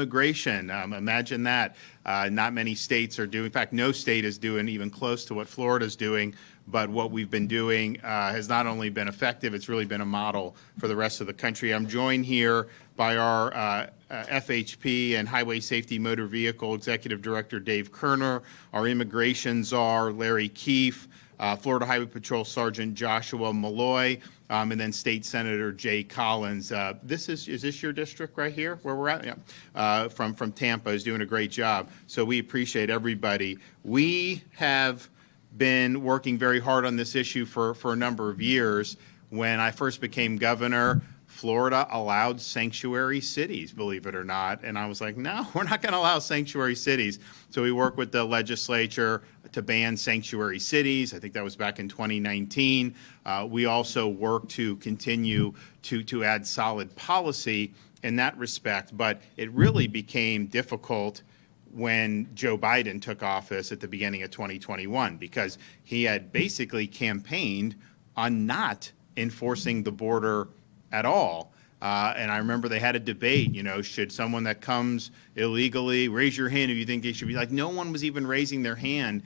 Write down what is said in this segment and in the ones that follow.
Immigration, imagine that. Not many states are doing, in fact, no state is doing even close to what Florida's doing, but what we've been doing has not only been effective, it's really been a model for the rest of the country. I'm joined here by our FHP and Highway Safety Motor Vehicle Executive Director Dave Kerner, our Immigration Czar Larry Keefe, Florida Highway Patrol Sergeant Joshua Malloy, and then State Senator Jay Collins. Is this your district right here where we're at? Yeah. From Tampa is doing a great job. So we appreciate everybody. We have been working very hard on this issue for a number of years. When I first became governor, Florida allowed sanctuary cities, believe it or not. And I was like, no, we're not going to allow sanctuary cities. So we worked with the legislature to ban sanctuary cities. I think that was back in 2019. We also worked to continue to add solid policy in that respect. But it really became difficult when Joe Biden took office at the beginning of 2021, because he had basically campaigned on not enforcing the border at all. And I remember they had a debate, should someone that comes illegally raise your hand if you think they should be, like, no one was even raising their hand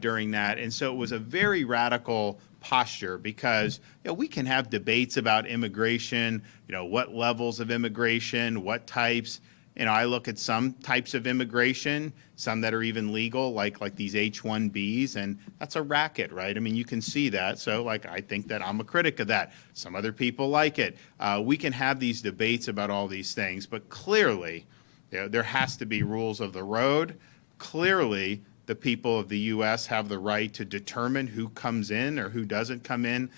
during that. And so it was a very radical posture, because we can have debates about immigration, what levels of immigration, what types. I look at some types of immigration, some that are even legal, like these H-1Bs, and that's a racket, right? I mean, you can see that. So, I think that I'm a critic of that. Some other people like it. We can have these debates about all these things, but clearly, there has to be rules of the road. Clearly, the people of the U.S. have the right to determine who comes in or who doesn't come in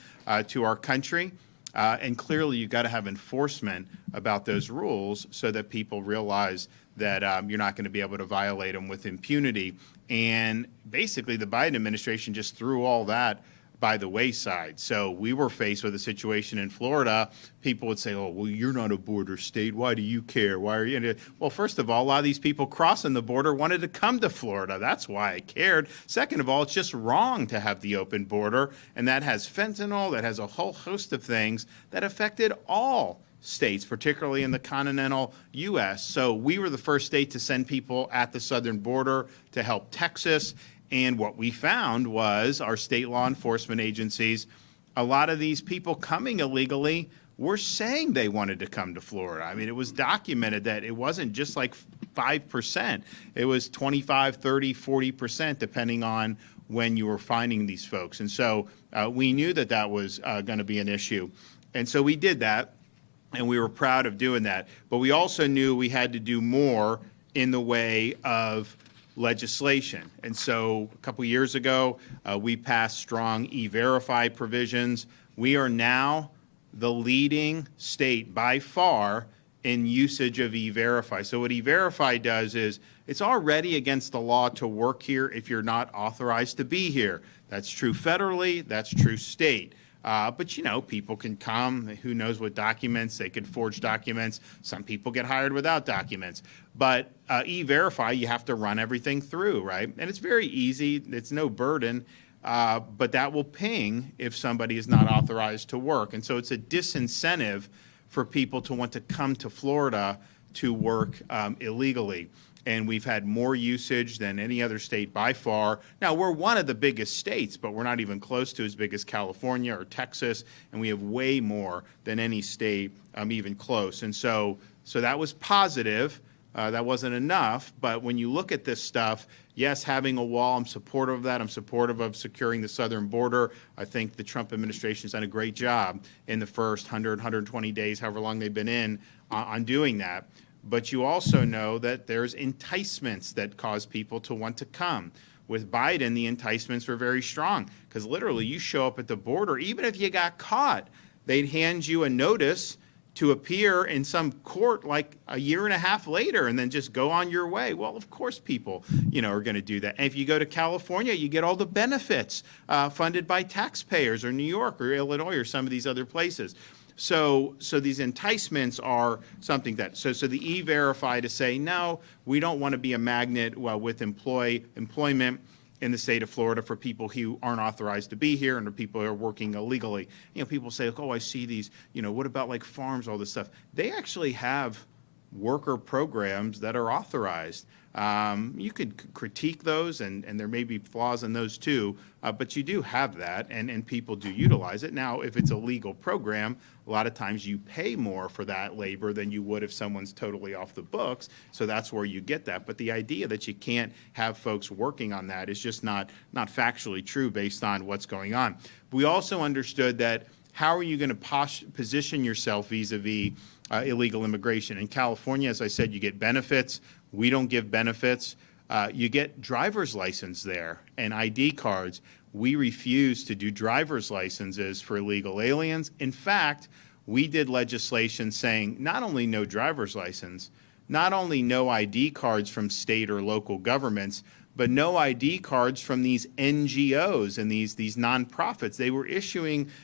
to our country. And clearly, you've got to have enforcement about those rules so that people realize that you're not going to be able to violate them with impunity. And basically, the Biden administration just threw all that by the wayside. So we were faced with a situation in Florida. People would say, oh, well, you're not a border state. Why do you care? Why are you? Well, first of all, a lot of these people crossing the border wanted to come to Florida. That's why I cared. Second of all, it's just wrong to have the open border. And that has fentanyl, that has a whole host of things that affected all states, particularly in the continental U.S. So we were the first state to send people at the southern border to help Texas. And what we found was our state law enforcement agencies, a lot of these people coming illegally were saying they wanted to come to Florida. I mean, it was documented that it wasn't just like 5%. It was 25, 30, 40%, depending on when you were finding these folks. And so we knew that that was going to be an issue. And so we did that, and we were proud of doing that. But we also knew we had to do more in the way of legislation. And so a couple years ago, we passed strong E-Verify provisions. We are now the leading state by far in usage of E-Verify. So what E-Verify does is it's already against the law to work here if you're not authorized to be here. That's true federally, that's true state. But people can come, who knows what documents, they could forge documents. Some people get hired without documents. But E-Verify, you have to run everything through, right? And it's very easy, it's no burden, but that will ping if somebody is not authorized to work. And so it's a disincentive for people to want to come to Florida to work illegally. And we've had more usage than any other state by far. Now, we're one of the biggest states, but we're not even close to as big as California or Texas, and we have way more than any state even close. And so that was positive. That wasn't enough, but when you look at this stuff, yes, having a wall, I'm supportive of that. I'm supportive of securing the southern border. I think the Trump administration has done a great job in the first 100, 120 days, however long they've been in, on doing that. But you also know that there's enticements that cause people to want to come. With Biden, the enticements were very strong, because literally you show up at the border, even if you got caught, they'd hand you a notice to appear in some court like a year and a half later and then just go on your way. Well, of course people, are going to do that. And if you go to California, you get all the benefits funded by taxpayers, or New York or Illinois or some of these other places. So these enticements are something that, so the E-Verify to say, no, we don't want to be a magnet with employment in the state of Florida for people who aren't authorized to be here and for people who are working illegally. People say, oh, I see these, what about like farms, all this stuff. They actually have worker programs that are authorized. You could critique those, and there may be flaws in those too, but you do have that, and people do utilize it. Now, if it's a legal program, a lot of times you pay more for that labor than you would if someone's totally off the books, so that's where you get that. But the idea that you can't have folks working on that is just not factually true based on what's going on. We also understood that how are you going to position yourself vis-a-vis illegal immigration? In California, as I said, you get benefits. We don't give benefits. You get driver's license there and ID cards. We refuse to do driver's licenses for illegal aliens. In fact, we did legislation saying not only no driver's license, not only no ID cards from state or local governments, but no ID cards from these NGOs and these nonprofits. They were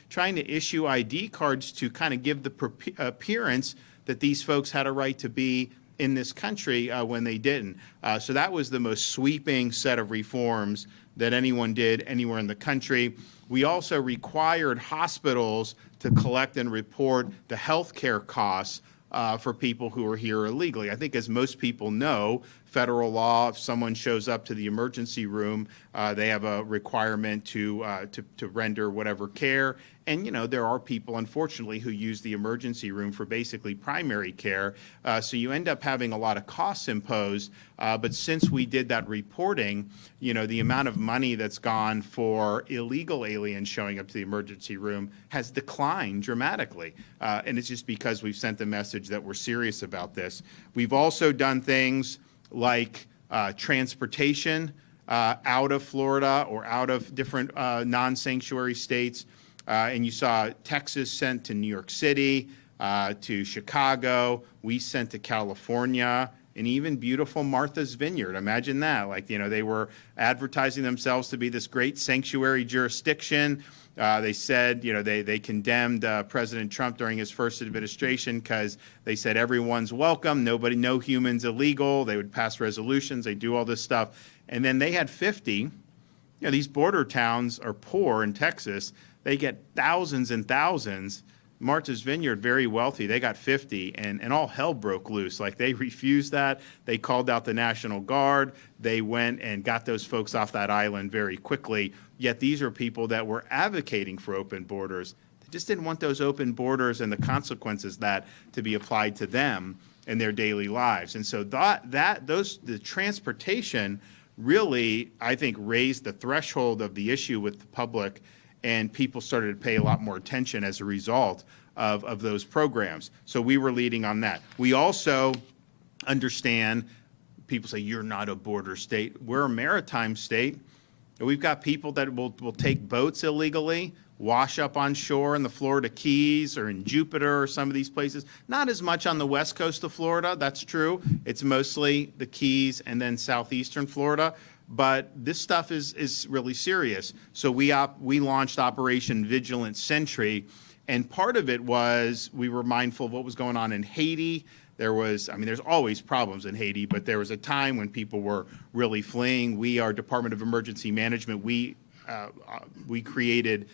trying to issue ID cards to kind of give the appearance that these folks had a right to be in this country when they didn't. So that was the most sweeping set of reforms that anyone did anywhere in the country. We also required hospitals to collect and report the health care costs for people who are here illegally. I think, as most people know, federal law, if someone shows up to the emergency room, they have a requirement to render whatever care. And, there are people, unfortunately, who use the emergency room for basically primary care. So you end up having a lot of costs imposed. But since we did that reporting, the amount of money that's gone for illegal aliens showing up to the emergency room has declined dramatically. And it's just because we've sent the message that we're serious about this. We've also done things like transportation out of Florida or out of different non-sanctuary states. And you saw Texas sent to New York City, to Chicago. We sent to California, and even beautiful Martha's Vineyard. Imagine that. They were advertising themselves to be this great sanctuary jurisdiction. They said, they condemned President Trump during his first administration because they said everyone's welcome, no human's illegal. They would pass resolutions, they do all this stuff. And then they had 50. These border towns are poor in Texas. They get thousands and thousands. Martha's Vineyard, very wealthy, they got 50, and all hell broke loose. They refused that. They called out the National Guard. They went and got those folks off that island very quickly. Yet these are people that were advocating for open borders. They just didn't want those open borders and the consequences that to be applied to them in their daily lives. And so the transportation really, I think, raised the threshold of the issue with the public, and people started to pay a lot more attention as a result of those programs. So we were leading on that. We also understand, people say, you're not a border state. We're a maritime state. We've got people that will take boats illegally, wash up on shore in the Florida Keys or in Jupiter or some of these places. Not as much on the west coast of Florida, that's true. It's mostly the Keys and then southeastern Florida. But this stuff is really serious. So we launched Operation Vigilant Sentry, and part of it was we were mindful of what was going on in Haiti. There's always problems in Haiti, but there was a time when people were really fleeing. Our Department of Emergency Management, we created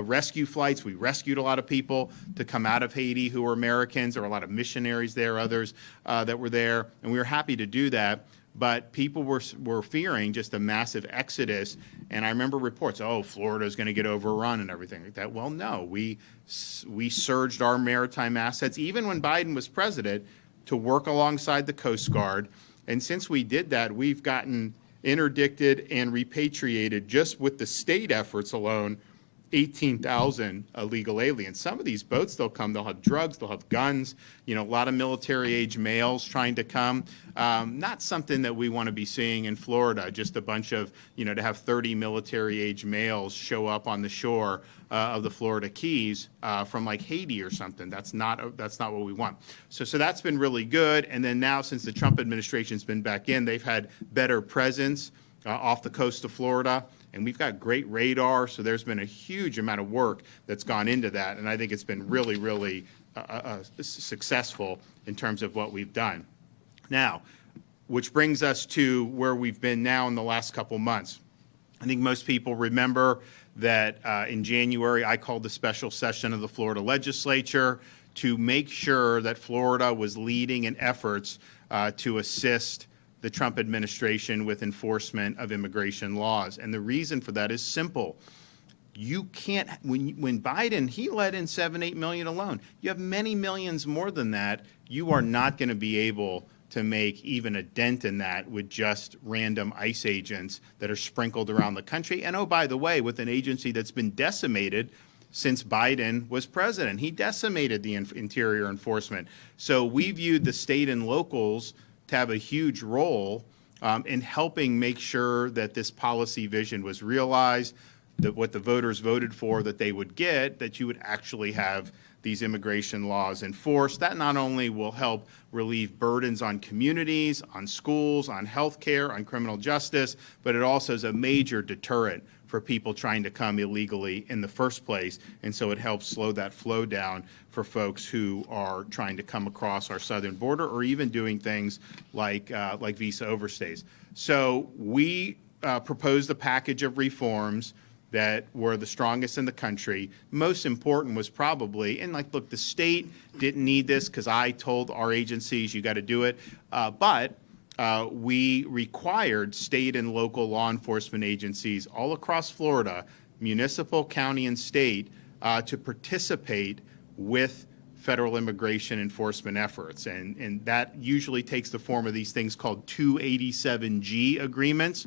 rescue flights. We rescued a lot of people to come out of Haiti who were Americans. There were a lot of missionaries there, others that were there, and we were happy to do that. But people were fearing just a massive exodus. And I remember reports, Florida's going to get overrun and everything like that. Well, no, we surged our maritime assets, even when Biden was president, to work alongside the Coast Guard. And since we did that, we've gotten interdicted and repatriated, just with the state efforts alone, 18,000 illegal aliens. Some of these boats, they'll have drugs, they'll have guns, a lot of military-age males trying to come. Not something that we want to be seeing in Florida, just a bunch of, to have 30 military-age males show up on the shore of the Florida Keys from Haiti or something. That's not what we want. So that's been really good. And then now, since the Trump administration's been back in, they've had better presence off the coast of Florida. And we've got great radar, so there's been a huge amount of work that's gone into that, and I think it's been really, really successful in terms of what we've done. Now, which brings us to where we've been now in the last couple months. I think most people remember that in January, I called a special session of the Florida legislature to make sure that Florida was leading in efforts to assist the Trump administration with enforcement of immigration laws. And the reason for that is simple. You can't, when Biden, he let in 7-8 million alone. You have many millions more than that. You are not going to be able to make even a dent in that with just random ICE agents that are sprinkled around the country. And oh, by the way, with an agency that's been decimated since Biden was president. He decimated the interior enforcement. So we viewed the state and locals to have a huge role in helping make sure that this policy vision was realized, that what the voters voted for that they would get, that you would actually have these immigration laws enforced. That not only will help relieve burdens on communities, on schools, on healthcare, on criminal justice, but it also is a major deterrent for people trying to come illegally in the first place. And so it helps slow that flow down for folks who are trying to come across our southern border or even doing things like visa overstays. So we proposed a package of reforms that were the strongest in the country. Most important was probably, and like, look, the state didn't need this because I told our agencies, you got to do it, but we required state and local law enforcement agencies all across Florida, municipal, county, and state, to participate with federal immigration enforcement efforts. And that usually takes the form of these things called 287G agreements,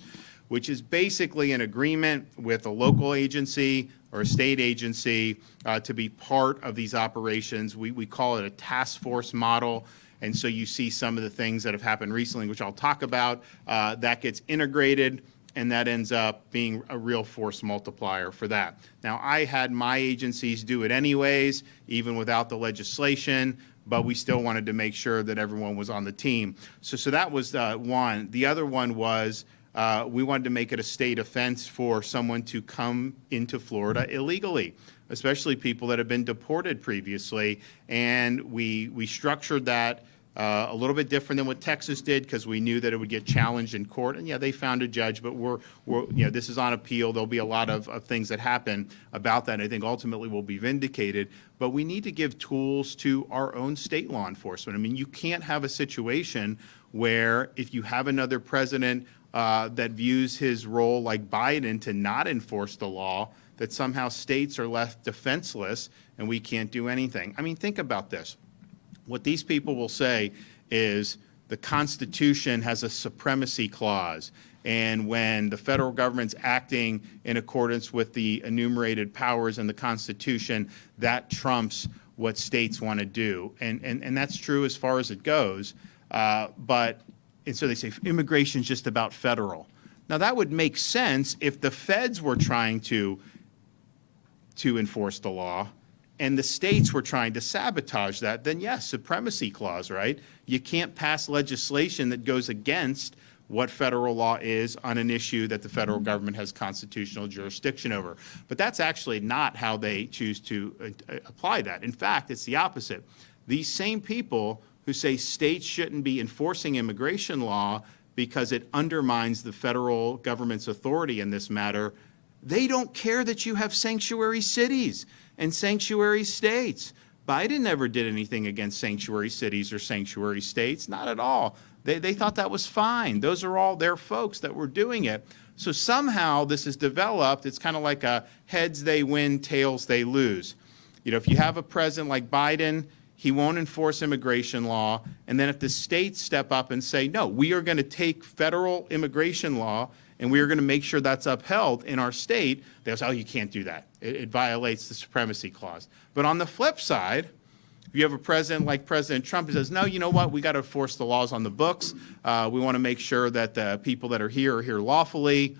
which is basically an agreement with a local agency or a state agency to be part of these operations. We call it a task force model. And so you see some of the things that have happened recently, which I'll talk about, that gets integrated, and that ends up being a real force multiplier for that. Now, I had my agencies do it anyways, even without the legislation, but we still wanted to make sure that everyone was on the team. So that was one. The other one was we wanted to make it a state offense for someone to come into Florida illegally, especially people that have been deported previously. And we structured that a little bit different than what Texas did because we knew that it would get challenged in court. And yeah, they found a judge, but this is on appeal. There'll be a lot of things that happen about that. And I think ultimately we'll be vindicated. But we need to give tools to our own state law enforcement. I mean, you can't have a situation where if you have another president that views his role like Biden to not enforce the law, that somehow states are left defenseless and we can't do anything. I mean, think about this. What these people will say is the Constitution has a supremacy clause, and when the federal government's acting in accordance with the enumerated powers in the Constitution, that trumps what states want to do. And that's true as far as it goes. And so they say immigration is just about federal. Now, that would make sense if the feds were trying to enforce the law and the states were trying to sabotage that, then yes, supremacy clause, right? You can't pass legislation that goes against what federal law is on an issue that the federal government has constitutional jurisdiction over. But that's actually not how they choose to apply that. In fact, it's the opposite. These same people who say states shouldn't be enforcing immigration law because it undermines the federal government's authority in this matter, they don't care that you have sanctuary cities and sanctuary states. Biden never did anything against sanctuary cities or sanctuary states, not at all. They thought that was fine. Those are all their folks that were doing it. So somehow this is developed. It's kind of like a heads they win, tails they lose. You know, if you have a president like Biden, he won't enforce immigration law. And then if the states step up and say, no, we are going to take federal immigration law and we are going to make sure that's upheld in our state, they'll say, oh, you can't do that. It violates the supremacy clause. But on the flip side, if you have a president like President Trump who says, no, you know what, we got to enforce the laws on the books. We want to make sure that the people that are here lawfully.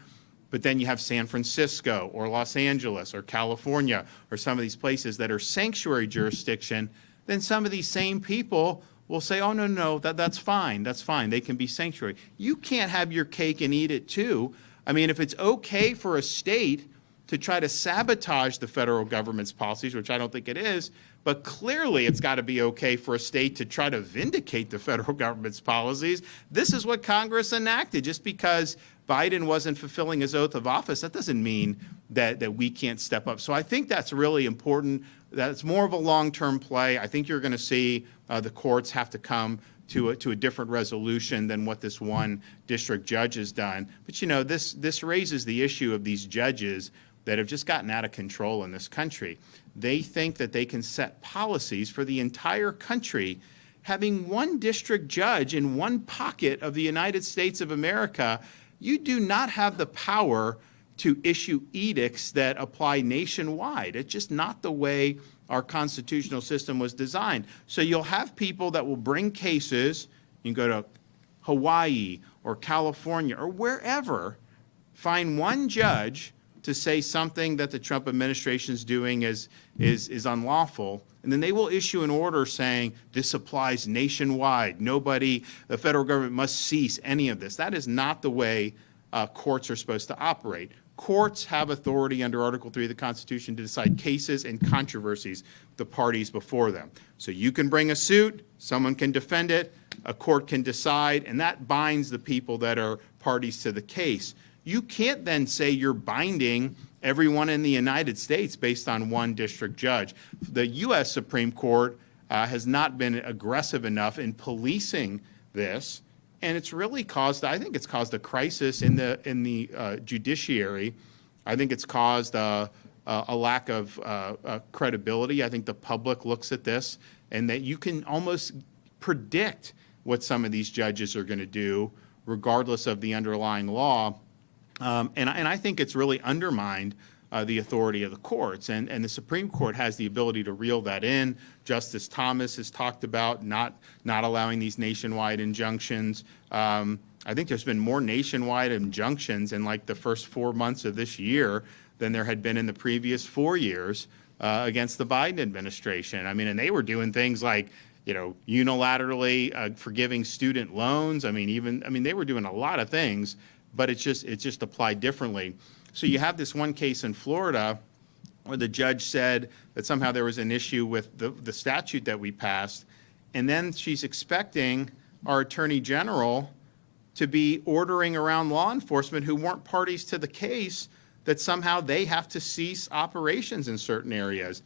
But then you have San Francisco or Los Angeles or California or some of these places that are sanctuary jurisdiction. Then some of these same people will say, oh, no, that's fine. That's fine. They can be sanctuary. You can't have your cake and eat it too. I mean, if it's okay for a state to try to sabotage the federal government's policies, which I don't think it is, but clearly it's got to be okay for a state to try to vindicate the federal government's policies. This is what Congress enacted. Just because Biden wasn't fulfilling his oath of office, that doesn't mean that we can't step up. So I think that's really important. that's more of a long-term play. I think you're going to see the courts have to come to a different resolution than what this one district judge has done. But you know, this raises the issue of these judges that have just gotten out of control in this country. They think that they can set policies for the entire country. Having one district judge in one pocket of the United States of America, you do not have the power to issue edicts that apply nationwide. It's just not the way our constitutional system was designed. So you'll have people that will bring cases, you can go to Hawaii or California or wherever, find one judge to say something that the Trump administration is doing is unlawful, and then they will issue an order saying this applies nationwide. The federal government must cease any of this. That is not the way courts are supposed to operate. Courts have authority under Article 3 of the Constitution to decide cases and controversies with the parties before them. So you can bring a suit, someone can defend it, a court can decide, and that binds the people that are parties to the case. You can't then say you're binding everyone in the United States based on one district judge. The U.S. Supreme Court has not been aggressive enough in policing this. And it's really I think it's caused a crisis in the judiciary. I think it's caused a lack of credibility. I think the public looks at this and that you can almost predict what some of these judges are going to do, regardless of the underlying law. And I think it's really undermined the authority of the courts. And the Supreme Court has the ability to reel that in. Justice Thomas has talked about not allowing these nationwide injunctions. I think there's been more nationwide injunctions in like the first 4 months of this year than there had been in the previous 4 years against the Biden administration. I mean, and they were doing things like, you know, unilaterally forgiving student loans. I mean, they were doing a lot of things, but it's just applied differently. So you have this one case in Florida where the judge said that somehow there was an issue with the statute that we passed, and then she's expecting our Attorney General to be ordering around law enforcement who weren't parties to the case that somehow they have to cease operations in certain areas.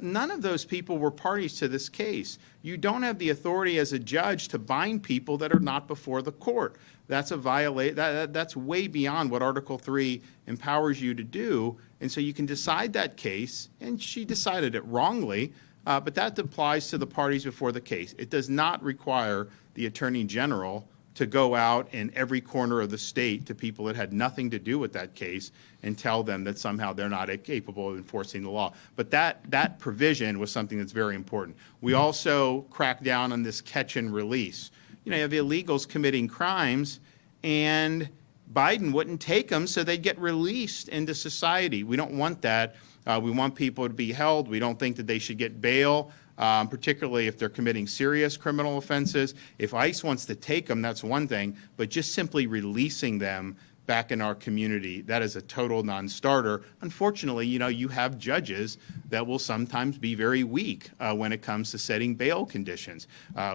None of those people were parties to this case. You don't have the authority as a judge to bind people that are not before the court. That's that's way beyond what Article 3 empowers you to do. And so you can decide that case, and she decided it wrongly, but that applies to the parties before the case. It does not require the Attorney General to go out in every corner of the state to people that had nothing to do with that case and tell them that somehow they're not capable of enforcing the law. But that provision was something that's very important. We also cracked down on this catch and release. You know, you have illegals committing crimes, and Biden wouldn't take them, so they'd get released into society. We don't want that. We want people to be held. We don't think that they should get bail, particularly if they're committing serious criminal offenses. If ICE wants to take them, that's one thing, but just simply releasing them back in our community, that is a total non-starter. Unfortunately, you know, you have judges that will sometimes be very weak when it comes to setting bail conditions.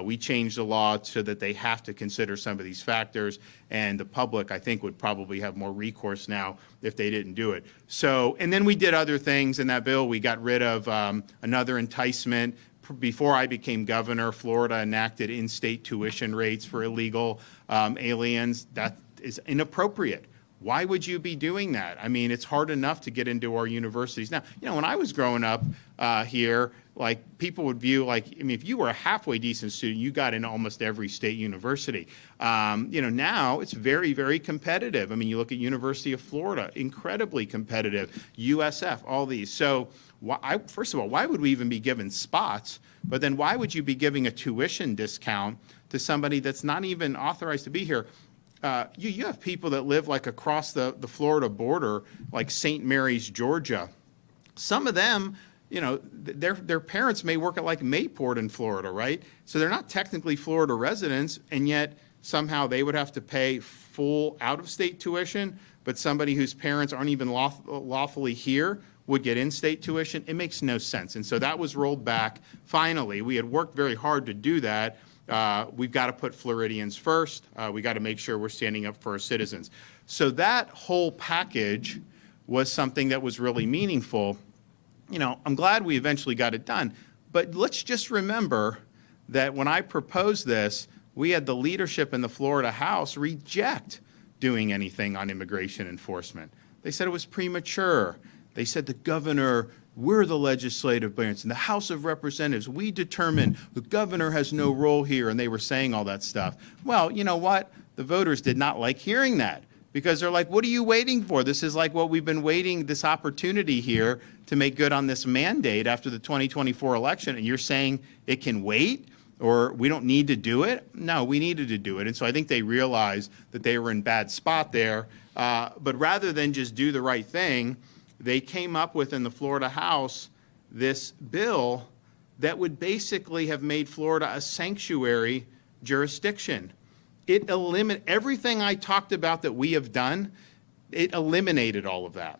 We changed the law so that they have to consider some of these factors, and the public, I think, would probably have more recourse now if they didn't do it. So, and then we did other things in that bill. We got rid of another enticement. Before I became governor, Florida enacted in-state tuition rates for illegal aliens. That is inappropriate. Why would you be doing that? I mean, it's hard enough to get into our universities. Now, you know, when I was growing up here, like, people would view, like, I mean, if you were a halfway decent student, you got into almost every state university. You know, now it's very, very competitive. I mean, you look at University of Florida, incredibly competitive, USF, all these. So, first of all, why would we even be given spots? But then why would you be giving a tuition discount to somebody that's not even authorized to be here? You have people that live like across the Florida border, like St. Mary's, Georgia. Some of them, you know, their parents may work at like Mayport in Florida, right? So they're not technically Florida residents, and yet somehow they would have to pay full out-of-state tuition, but somebody whose parents aren't even lawfully here would get in-state tuition. It makes no sense. And so that was rolled back. Finally, we had worked very hard to do that. We've got to put Floridians first. We got to make sure we're standing up for our citizens. So that whole package was something that was really meaningful. I'm glad we eventually got it done. But let's just remember that when I proposed this, we had the leadership in the Florida House reject doing anything on immigration enforcement. They said it was premature. They said the governor, we're the legislative branch, and the House of Representatives, we determine the governor has no role here, and they were saying all that stuff. Well, you know what? The voters did not like hearing that, because they're like, what are you waiting for? This is like what we've been waiting, this opportunity here to make good on this mandate after the 2024 election, and you're saying it can wait, or we don't need to do it? No, we needed to do it. And so I think they realized that they were in bad spot there. But rather than just do the right thing, they came up with, in the Florida House, this bill that would basically have made Florida a sanctuary jurisdiction. It eliminated everything I talked about that we have done. It eliminated all of that.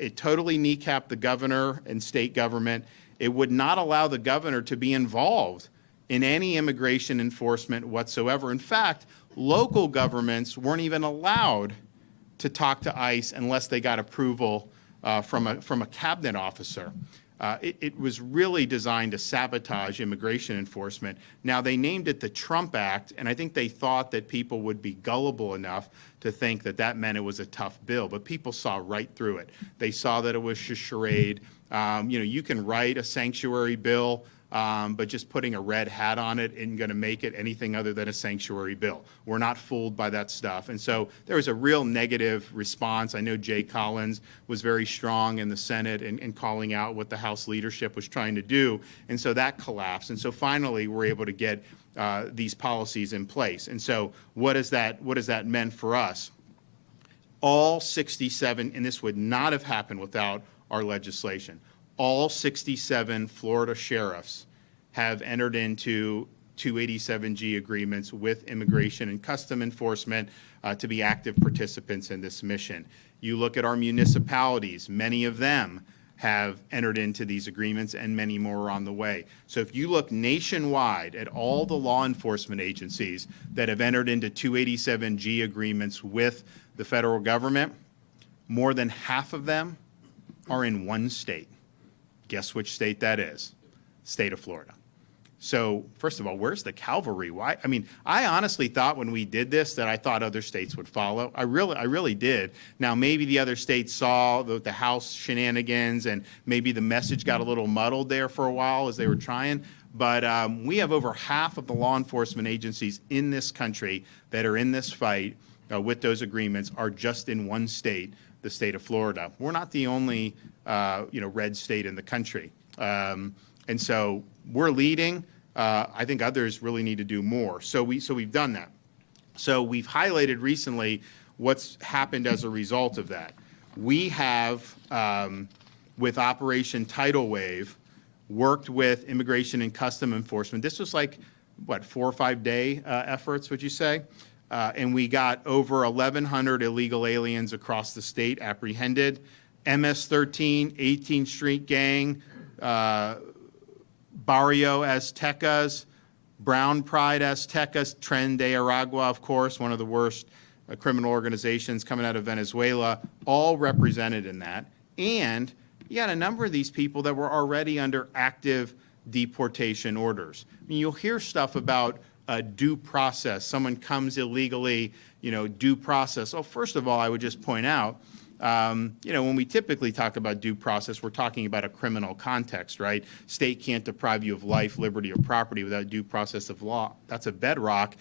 It totally kneecapped the governor and state government. It would not allow the governor to be involved in any immigration enforcement whatsoever. In fact, local governments weren't even allowed to talk to ICE unless they got approval from a cabinet officer. It was really designed to sabotage immigration enforcement. Now, they named it the Trump Act, and I think they thought that people would be gullible enough to think that that meant it was a tough bill, but people saw right through it. They saw that it was a charade. You can write a sanctuary bill, but just putting a red hat on it isn't going to make it anything other than a sanctuary bill. We're not fooled by that stuff. And so there was a real negative response. I know Jay Collins was very strong in the Senate in calling out what the House leadership was trying to do. And so that collapsed. And so finally, we're able to get these policies in place. And so what has that meant for us? All 67, and this would not have happened without our legislation, all 67 Florida sheriffs have entered into 287G agreements with Immigration and Custom Enforcement to be active participants in this mission. You look at our municipalities, many of them have entered into these agreements, and many more are on the way. So if you look nationwide at all the law enforcement agencies that have entered into 287G agreements with the federal government, more than half of them are in one state. Guess which state that is? State of Florida. So first of all, where's the cavalry? Why? I mean, I honestly thought when we did this that I thought other states would follow. I really did. Now, maybe the other states saw the House shenanigans, and maybe the message got a little muddled there for a while as they were trying. But we have over half of the law enforcement agencies in this country that are in this fight with those agreements are just in one state, the state of Florida. We're not the only red state in the country. And so we're leading. I think others really need to do more. So we've done that. So we've highlighted recently what's happened as a result of that. We have, with Operation Tidal Wave, worked with Immigration and Custom Enforcement. This was like, 4 or 5 day efforts, would you say? And we got over 1,100 illegal aliens across the state apprehended. MS-13, 18th Street Gang, Barrio Aztecas, Brown Pride Aztecas, Tren de Aragua, of course, one of the worst criminal organizations coming out of Venezuela, all represented in that. And you got a number of these people that were already under active deportation orders. I mean, you'll hear stuff about due process. Someone comes illegally, due process. Well, first of all, I would just point out, when we typically talk about due process, we're talking about a criminal context, right? State can't deprive you of life, liberty, or property without due process of law. That's a bedrock.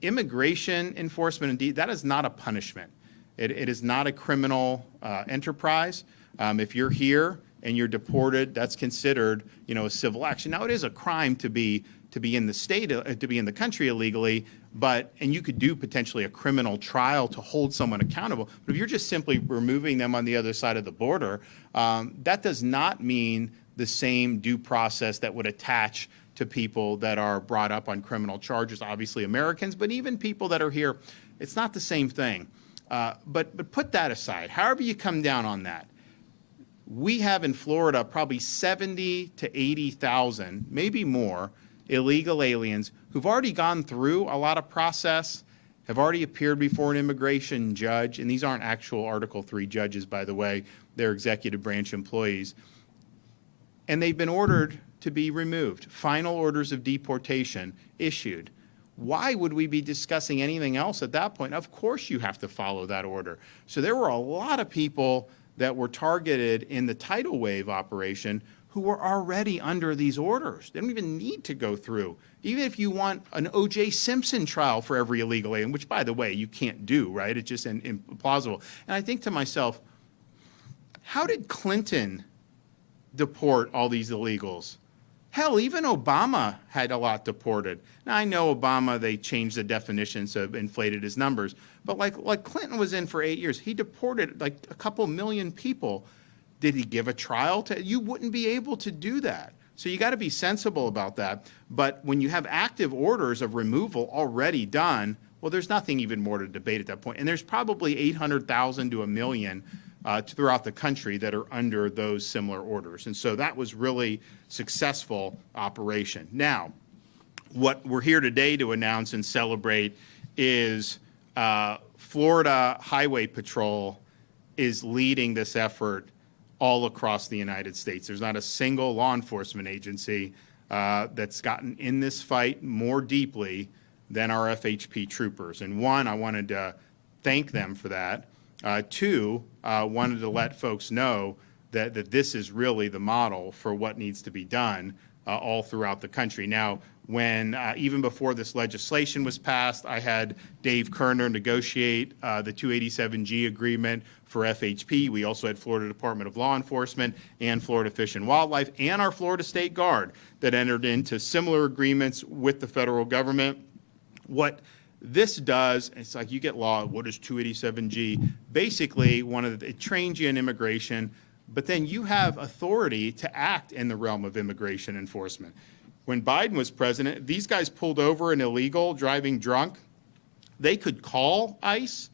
Immigration enforcement, indeed, that is not a punishment. It is not a criminal enterprise. If you're here and you're deported, that's considered, a civil action. Now, it is a crime to be in the state, to be in the country illegally, and you could do potentially a criminal trial to hold someone accountable. But if you're just simply removing them on the other side of the border, that does not mean the same due process that would attach to people that are brought up on criminal charges, obviously Americans, but even people that are here. It's not the same thing. But put that aside. However you come down on that, we have in Florida probably 70 to 80,000, maybe more, illegal aliens who've already gone through a lot of process, have already appeared before an immigration judge, and these aren't actual Article III judges, by the way, they're executive branch employees. and they've been ordered to be removed. Final orders of deportation issued. Why would we be discussing anything else at that point? Of course you have to follow that order. So there were a lot of people that were targeted in the tidal wave operation who were already under these orders. They don't even need to go through. Even if you want an O.J. Simpson trial for every illegal alien, which, by the way, you can't do, right? It's just implausible. And I think to myself, how did Clinton deport all these illegals? Hell, even Obama had a lot deported. Now, I know Obama, they changed the definition, so inflated his numbers. But like Clinton was in for 8 years. He deported like a couple million people. Did he give a trial to? You wouldn't be able to do that. So you got to be sensible about that. But when you have active orders of removal already done, well, there's nothing even more to debate at that point. And there's probably 800,000 to 1 million throughout the country that are under those similar orders. And so that was really successful operation. Now, what we're here today to announce and celebrate is Florida Highway Patrol is leading this effort all across the United States. There's not a single law enforcement agency that's gotten in this fight more deeply than our FHP troopers. And one, I wanted to thank them for that. Two, wanted to let folks know that this is really the model for what needs to be done all throughout the country. Now, when even before this legislation was passed, I had Dave Kerner negotiate the 287G agreement for FHP. We also had Florida Department of Law Enforcement and Florida Fish and Wildlife and our Florida State Guard that entered into similar agreements with the federal government. What this does, it's like you get law, what is 287G? Basically, it trains you in immigration, but then you have authority to act in the realm of immigration enforcement. When Biden was president, these guys pulled over an illegal driving drunk. They could call ICE,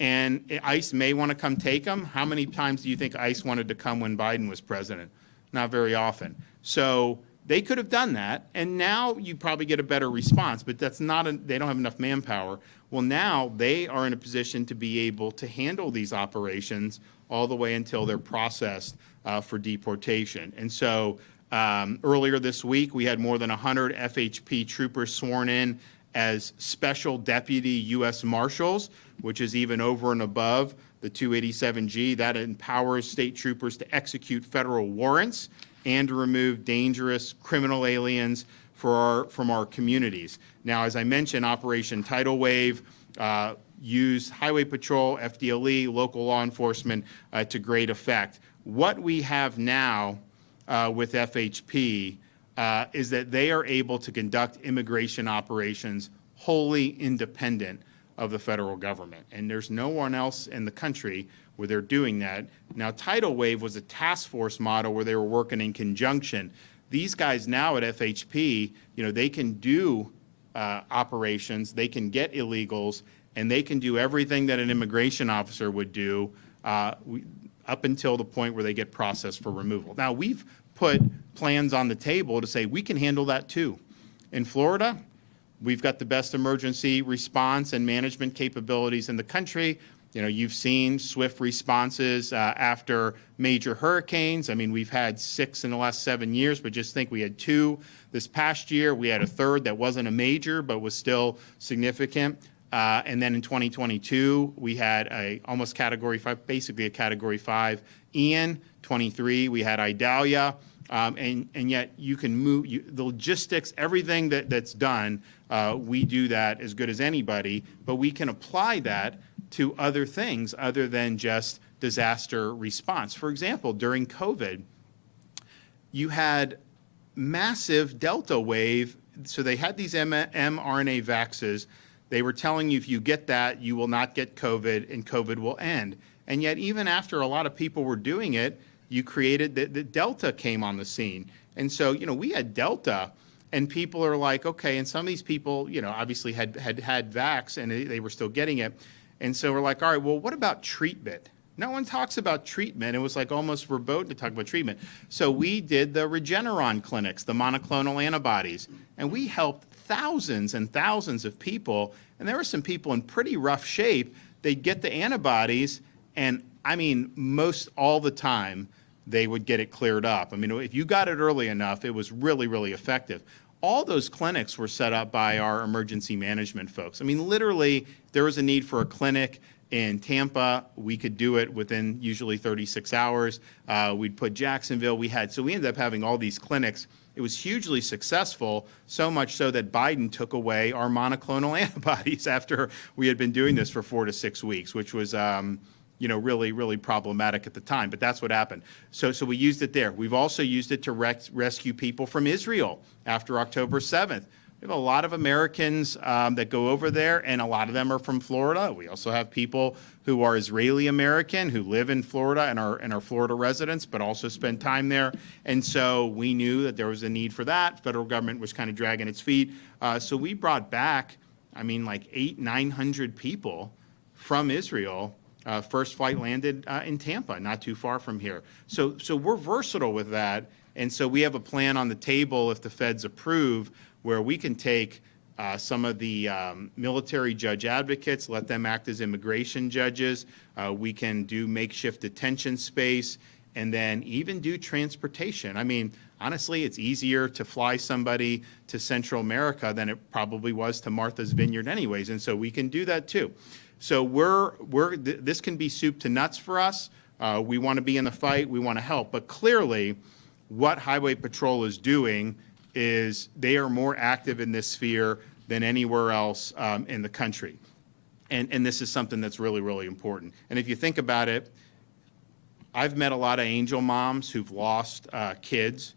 and ICE may want to come take them. How many times do you think ICE wanted to come when Biden was president? Not very often. So they could have done that, and now you probably get a better response, but that's not they don't have enough manpower. Well, now they are in a position to be able to handle these operations all the way until they're processed for deportation. And so earlier this week, we had more than 100 FHP troopers sworn in as special deputy U.S. Marshals, which is even over and above the 287G. That empowers state troopers to execute federal warrants and to remove dangerous criminal aliens from our communities. Now, as I mentioned, Operation Tidal Wave used Highway Patrol, FDLE, local law enforcement to great effect. What we have now with FHP is that they are able to conduct immigration operations wholly independent of the federal government. And there's no one else in the country where they're doing that. Now, Tidal Wave was a task force model where they were working in conjunction. These guys now at FHP, they can do operations, they can get illegals, and they can do everything that an immigration officer would do up until the point where they get processed for removal. Now, we've put plans on the table to say we can handle that too. In Florida, we've got the best emergency response and management capabilities in the country. You've seen swift responses after major hurricanes. I mean, we've had 6 in the last 7 years, but just think we had 2 this past year. We had a third that wasn't a major, but was still significant. And then in 2022, we had almost Category 5, basically a Category 5 Ian. 23, we had Idalia. And yet you can move, the logistics, everything that's done, we do that as good as anybody, but we can apply that to other things other than just disaster response. For example, during COVID, you had massive Delta wave. So they had these mRNA vaxes. They were telling you if you get that, you will not get COVID and COVID will end. And yet even after a lot of people were doing it, you created the Delta came on the scene. And so, we had Delta, and people are like, okay, and some of these people, obviously had vax and they were still getting it. And so we're like, all right, well, what about treatment? No one talks about treatment. It was like almost verboten to talk about treatment. So we did the Regeneron clinics, the monoclonal antibodies, and we helped thousands and thousands of people. And there were some people in pretty rough shape. They'd get the antibodies, and I mean, most all the time, they would get it cleared up. I mean, if you got it early enough, it was really, really effective. All those clinics were set up by our emergency management folks. I mean, literally, there was a need for a clinic in Tampa. We could do it within usually 36 hours. We'd put Jacksonville. So we ended up having all these clinics. It was hugely successful, so much so that Biden took away our monoclonal antibodies after we had been doing this for 4 to 6 weeks, which was really, really problematic at the time. But that's what happened. So we used it there. We've also used it to rescue people from Israel after October 7th. We have a lot of Americans that go over there, and a lot of them are from Florida. We also have people who are Israeli American who live in Florida and are Florida residents, but also spend time there. And so we knew that there was a need for that. Federal government was kind of dragging its feet. So we brought back, like 800-900 people from Israel. First flight landed in Tampa, not too far from here. So we're versatile with that. And so we have a plan on the table, if the feds approve, where we can take some of the military judge advocates, let them act as immigration judges. We can do makeshift detention space, and then even do transportation. I mean, honestly, it's easier to fly somebody to Central America than it probably was to Martha's Vineyard anyways, and so we can do that too. So this can be soup to nuts for us. We want to be in the fight. We want to help. But clearly, what Highway Patrol is doing is they are more active in this sphere than anywhere else in the country. And this is something that's really, really important. And if you think about it, I've met a lot of angel moms who've lost kids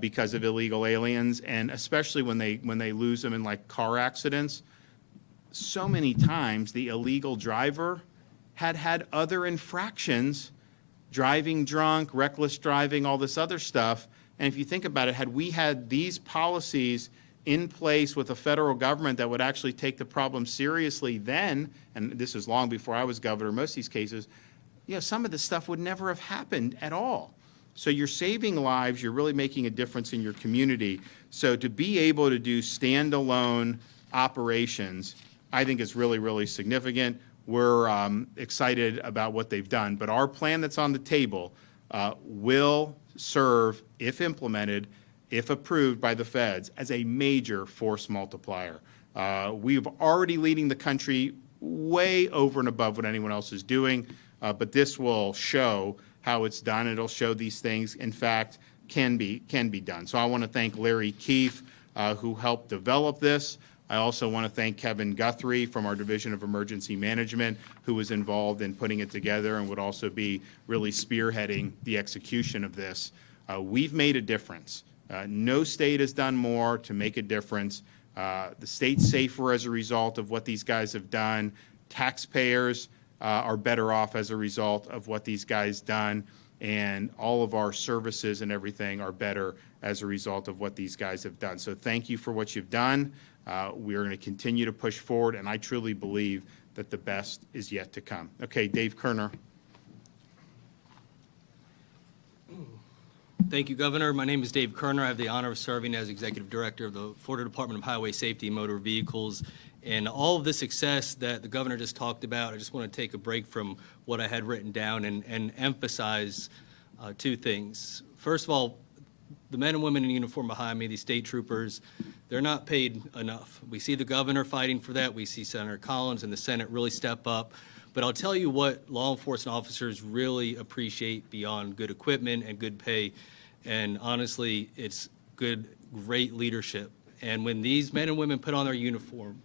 because of illegal aliens, and especially when they lose them in like car accidents. So many times the illegal driver had other infractions, driving drunk, reckless driving, all this other stuff. And if you think about it, had we had these policies in place with a federal government that would actually take the problem seriously then, and this is long before I was governor, most of these cases, some of this stuff would never have happened at all. So you're saving lives, you're really making a difference in your community. So to be able to do standalone operations, I think is really, really significant. We're excited about what they've done, but our plan that's on the table will serve, if implemented, if approved by the feds, as a major force multiplier. We've already leading the country way over and above what anyone else is doing, but this will show how it's done. It'll show these things, in fact, can be done. So I want to thank Larry Keefe, who helped develop this. I also want to thank Kevin Guthrie from our Division of Emergency Management, who was involved in putting it together and would also be really spearheading the execution of this. We've made a difference. No state has done more to make a difference. The state's safer as a result of what these guys have done. Taxpayers are better off as a result of what these guys done. And all of our services and everything are better as a result of what these guys have done. So thank you for what you've done. We are going to continue to push forward, and I truly believe that the best is yet to come. Okay, Dave Kerner. Thank you, Governor. My name is Dave Kerner. I have the honor of serving as Executive Director of the Florida Department of Highway Safety and Motor Vehicles. And all of the success that the Governor just talked about, I just want to take a break from what I had written down and emphasize two things. First of all, the men and women in uniform behind me, these state troopers, they're not paid enough. We see the governor fighting for that. We see Senator Collins and the Senate really step up. But I'll tell you what law enforcement officers really appreciate beyond good equipment and good pay. And honestly, it's great leadership. And when these men and women put on their uniform,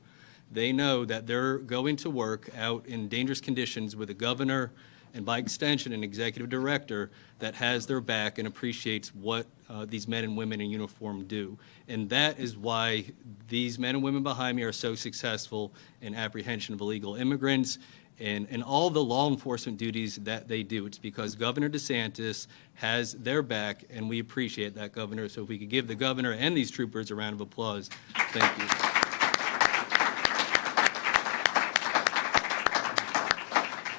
they know that they're going to work out in dangerous conditions with a governor and by extension an executive director that has their back and appreciates what these men and women in uniform do. And that is why these men and women behind me are so successful in apprehension of illegal immigrants and all the law enforcement duties that they do. It's because Governor Desantis has their back, and we appreciate that, Governor. So if we could give the governor and these troopers a round of applause. Thank you.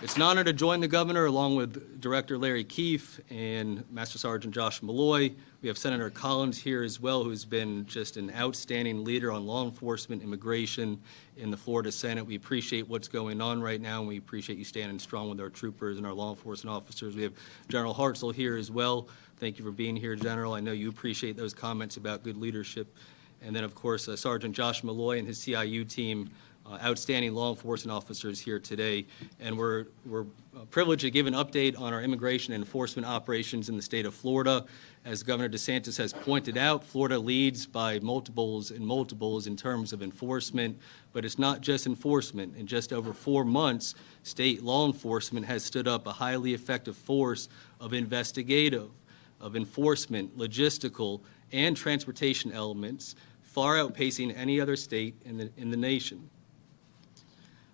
It's an honor to join the governor along with Director Larry Keefe and Master Sergeant Josh Malloy. We have Senator Collins here as well, who's been just an outstanding leader on law enforcement, immigration in the Florida Senate. We appreciate what's going on right now, and we appreciate you standing strong with our troopers and our law enforcement officers. We have General Hartzell here as well. Thank you for being here, General. I know you appreciate those comments about good leadership. And then, of course, Sergeant Josh Malloy and his CIU team, outstanding law enforcement officers here today. And we're privileged to give an update on our immigration and enforcement operations in the state of Florida. As Governor Desantis has pointed out, Florida leads by multiples and multiples in terms of enforcement, but it's not just enforcement. In just over 4 months, state law enforcement has stood up a highly effective force of investigative, of enforcement, logistical, and transportation elements, far outpacing any other state in the nation.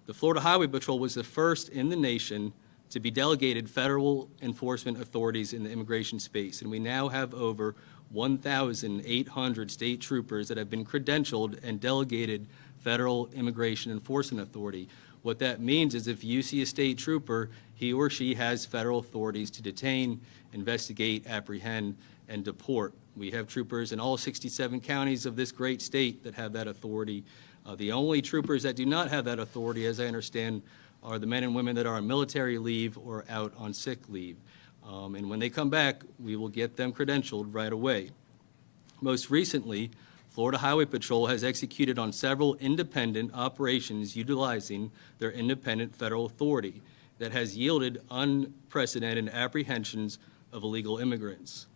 The Florida Highway Patrol was the first in the nation to be delegated federal enforcement authorities in the immigration space, and we now have over 1,800 state troopers that have been credentialed and delegated federal immigration enforcement authority. What that means is if you see a state trooper, he or she has federal authorities to detain, investigate, apprehend, and deport. We have troopers in all 67 counties of this great state that have that authority. The only troopers that do not have that authority, as I understand, are the men and women that are on military leave or out on sick leave. And when they come back, we will get them credentialed right away. Most recently, Florida Highway Patrol has executed on several independent operations utilizing their independent federal authority that has yielded unprecedented apprehensions of illegal immigrants,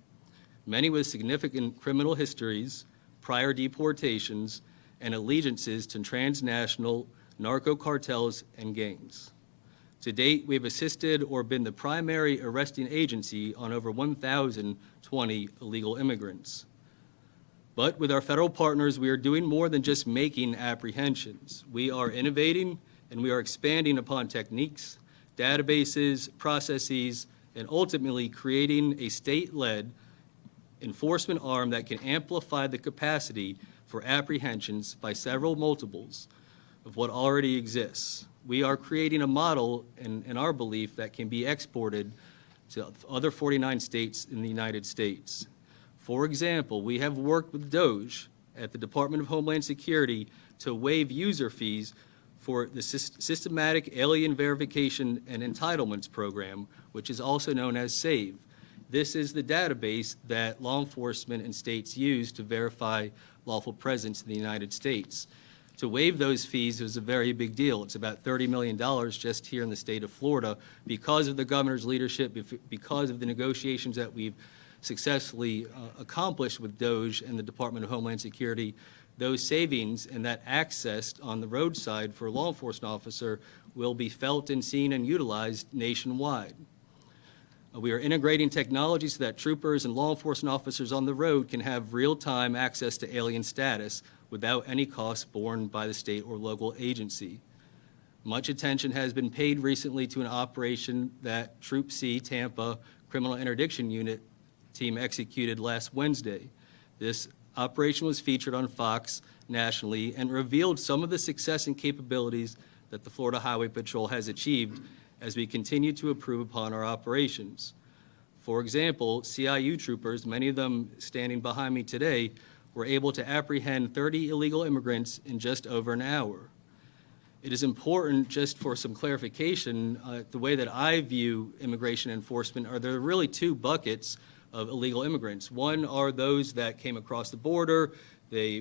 many with significant criminal histories, prior deportations, and allegiances to transnational narco cartels and gangs. To date, we have assisted or been the primary arresting agency on over 1,020 illegal immigrants. But with our federal partners, we are doing more than just making apprehensions. We are innovating and we are expanding upon techniques, databases, processes, and ultimately creating a state-led enforcement arm that can amplify the capacity for apprehensions by several multiples of what already exists. We are creating a model, in our belief, that can be exported to other 49 states in the United States. For example, we have worked with DOGE at the Department of Homeland Security to waive user fees for the Systematic Alien Verification and Entitlements Program, which is also known as SAVE. This is the database that law enforcement and states use to verify lawful presence in the United States. To waive those fees is a very big deal. It's about $30 million just here in the state of Florida because of the governor's leadership, because of the negotiations that we've successfully accomplished with DOGE and the Department of Homeland Security. Those savings and that access on the roadside for a law enforcement officer will be felt and seen and utilized nationwide. We are integrating technology so that troopers and law enforcement officers on the road can have real-time access to alien status without any cost borne by the state or local agency. Much attention has been paid recently to an operation that Troop C Tampa Criminal Interdiction Unit team executed last Wednesday. This operation was featured on Fox nationally and revealed some of the success and capabilities that the Florida Highway Patrol has achieved as we continue to improve upon our operations. For example, CIU troopers, many of them standing behind me today, were able to apprehend 30 illegal immigrants in just over an hour. It is important, just for some clarification, the way that I view immigration enforcement are there are really two buckets of illegal immigrants. One are those that came across the border,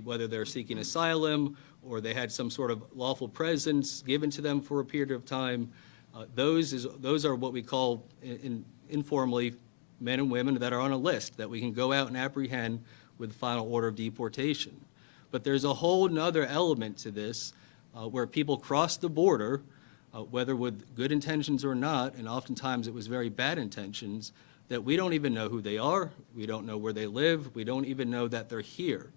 whether they're seeking asylum or they had some sort of lawful presence given to them for a period of time. Those are what we call informally men and women that are on a list that we can go out and apprehend with final order of deportation. But there's a whole nother element to this where people cross the border, whether with good intentions or not, and oftentimes it was very bad intentions, that we don't even know who they are, we don't know where they live, we don't even know that they're here.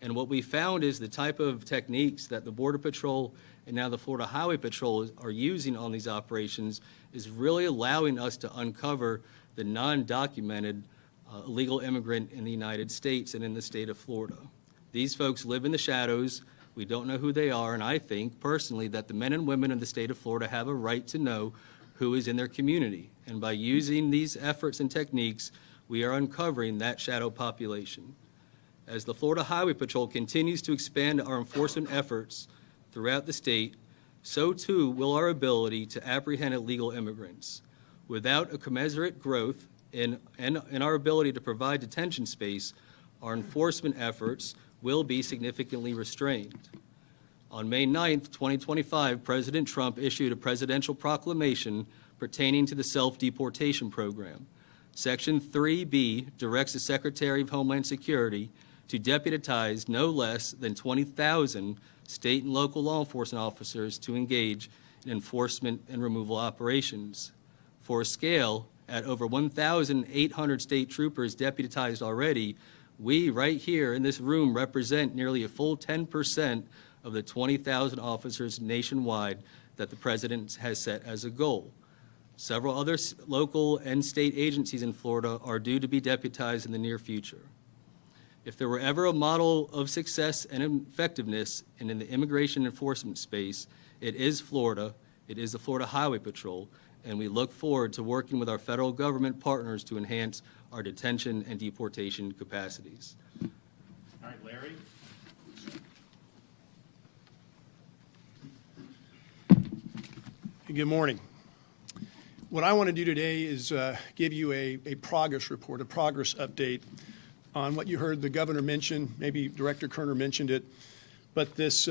And what we found is the type of techniques that the Border Patrol and now the Florida Highway Patrol are using on these operations is really allowing us to uncover the non-documented illegal immigrant in the United States and in the state of Florida. These folks live in the shadows. We don't know who they are, and I think personally that the men and women in the state of Florida have a right to know who is in their community. And by using these efforts and techniques, we are uncovering that shadow population. As the Florida Highway Patrol continues to expand our enforcement efforts throughout the state, so too will our ability to apprehend illegal immigrants. Without a commensurate growth in our ability to provide detention space, our enforcement efforts will be significantly restrained. On May 9th, 2025, President Trump issued a presidential proclamation pertaining to the self-deportation program. Section 3B directs the Secretary of Homeland Security to deputize no less than 20,000 state and local law enforcement officers to engage in enforcement and removal operations. For a scale, at over 1,800 state troopers deputized already, we right here in this room represent nearly a full 10% of the 20,000 officers nationwide that the President has set as a goal. Several other local and state agencies in Florida are due to be deputized in the near future. If there were ever a model of success and effectiveness in the immigration enforcement space, it is Florida, it is the Florida Highway Patrol, and we look forward to working with our federal government partners to enhance our detention and deportation capacities. All right, Larry. Good morning. What I want to do today is give you a progress report, a progress update on what you heard the governor mention, maybe Director Kerner mentioned it, but this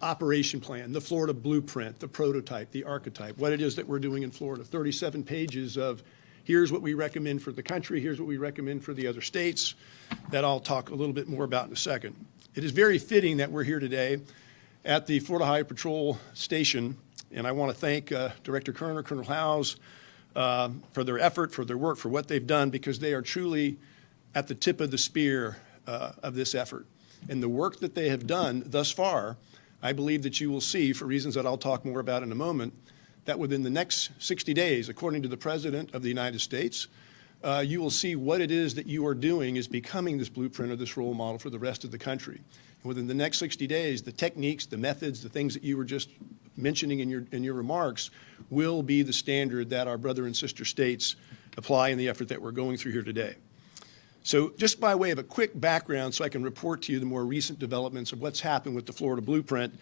operation plan, the Florida blueprint, the prototype, the archetype, what it is that we're doing in Florida, 37 pages of here's what we recommend for the country, here's what we recommend for the other states, that I'll talk a little bit more about in a second. It is very fitting that we're here today at the Florida Highway Patrol Station, and I want to thank Director Kerner, Colonel Howes, for their effort, for their work, for what they've done, because they are truly at the tip of the spear of this effort. And the work that they have done thus far, I believe that you will see, for reasons that I'll talk more about in a moment, that within the next 60 days, according to the President of the United States, you will see what it is that you are doing is becoming this blueprint or this role model for the rest of the country. And within the next 60 days, the techniques, the methods, the things that you were just mentioning in your remarks will be the standard that our brother and sister states apply in the effort that we're going through here today. So just by way of a quick background so I can report to you the more recent developments of what's happened with the Florida blueprint,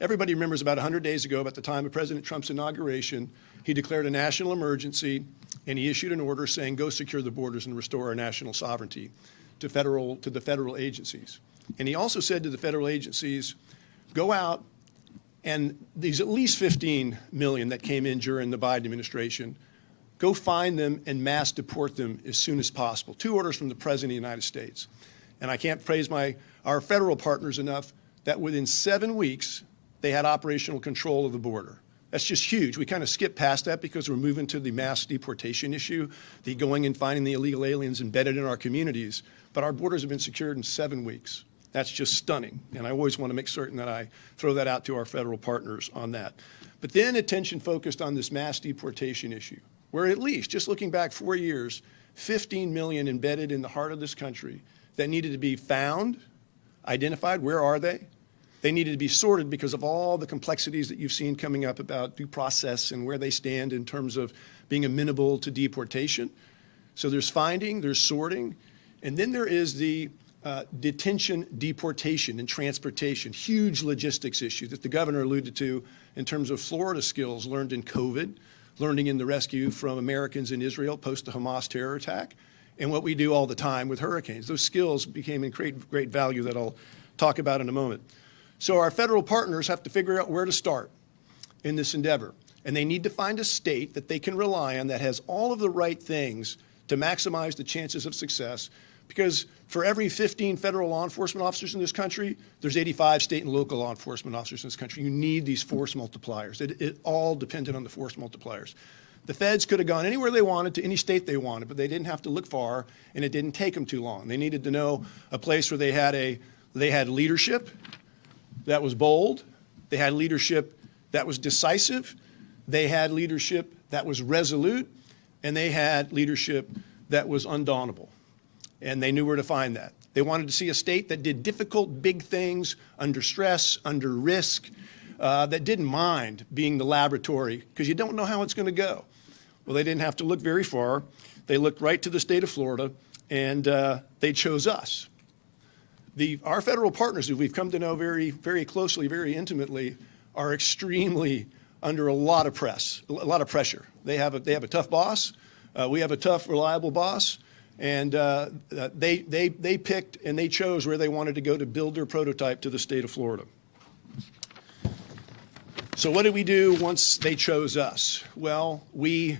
everybody remembers about 100 days ago, about the time of President Trump's inauguration, he declared a national emergency and he issued an order saying, go secure the borders and restore our national sovereignty to the federal agencies. And he also said to the federal agencies, go out and these at least 15 million that came in during the Biden administration, go find them and mass deport them as soon as possible. 2 orders from the President of the United States. And I can't praise our federal partners enough that within 7 weeks, they had operational control of the border. That's just huge. We kind of skip past that because we're moving to the mass deportation issue, the going and finding the illegal aliens embedded in our communities. But our borders have been secured in 7 weeks. That's just stunning. And I always want to make certain that I throw that out to our federal partners on that. But then attention focused on this mass deportation issue, where at least, just looking back 4 years, 15 million embedded in the heart of this country that needed to be found, identified. Where are they? They needed to be sorted because of all the complexities that you've seen coming up about due process and where they stand in terms of being amenable to deportation. So there's finding, there's sorting, and then there is the detention, deportation, and transportation, huge logistics issue that the governor alluded to in terms of Florida skills learned in COVID, learning in the rescue from Americans in Israel post the Hamas terror attack, and what we do all the time with hurricanes. Those skills became in great value that I'll talk about in a moment. So our federal partners have to figure out where to start in this endeavor, and they need to find a state that they can rely on that has all of the right things to maximize the chances of success, because for every 15 federal law enforcement officers in this country, there's 85 state and local law enforcement officers in this country. You need these force multipliers. It all depended on the force multipliers. The feds could have gone anywhere they wanted to any state they wanted, but they didn't have to look far, and it didn't take them too long. They needed to know a place where they had leadership that was bold, they had leadership that was decisive, they had leadership that was resolute, and they had leadership that was undauntable. And they knew where to find that. They wanted to see a state that did difficult, big things under stress, under risk, that didn't mind being the laboratory because you don't know how it's going to go. Well, they didn't have to look very far. They looked right to the state of Florida, and they chose us. Our federal partners, who we've come to know very, very closely, very intimately, are extremely under a lot of pressure. They have a tough boss. We have a tough, reliable boss. And they picked and they chose where they wanted to go to build their prototype to the state of Florida. So what did we do once they chose us? Well, we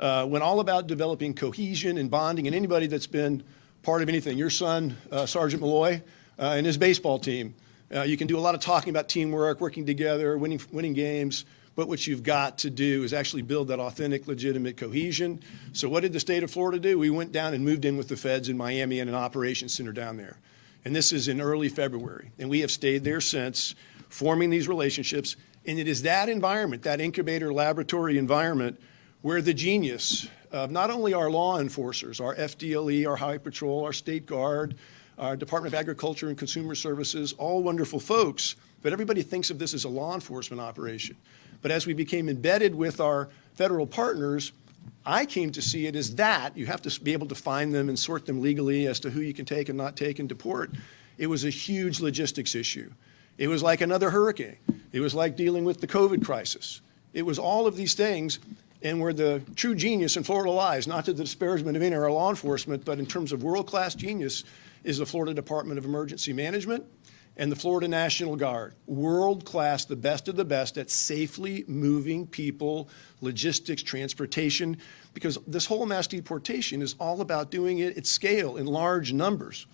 went all about developing cohesion and bonding, and anybody that's been part of anything, your son, Sergeant Malloy, and his baseball team, you can do a lot of talking about teamwork, working together, winning games, but what you've got to do is actually build that authentic, legitimate cohesion. So what did the state of Florida do? We went down and moved in with the feds in Miami in an operations center down there. And this is in early February. And we have stayed there since, forming these relationships. And it is that environment, that incubator laboratory environment, where the genius of not only our law enforcers, our FDLE, our Highway Patrol, our State Guard, our Department of Agriculture and Consumer Services, all wonderful folks, but everybody thinks of this as a law enforcement operation. But as we became embedded with our federal partners, I came to see it as that. You have to be able to find them and sort them legally as to who you can take and not take and deport. It was a huge logistics issue. It was like another hurricane. It was like dealing with the COVID crisis. It was all of these things, and where the true genius in Florida lies, not to the disparagement of any of our law enforcement, but in terms of world-class genius, is the Florida Department of Emergency Management and the Florida National Guard. World-class, the best of the best at safely moving people, logistics, transportation, because this whole mass deportation is all about doing it at scale in large numbers.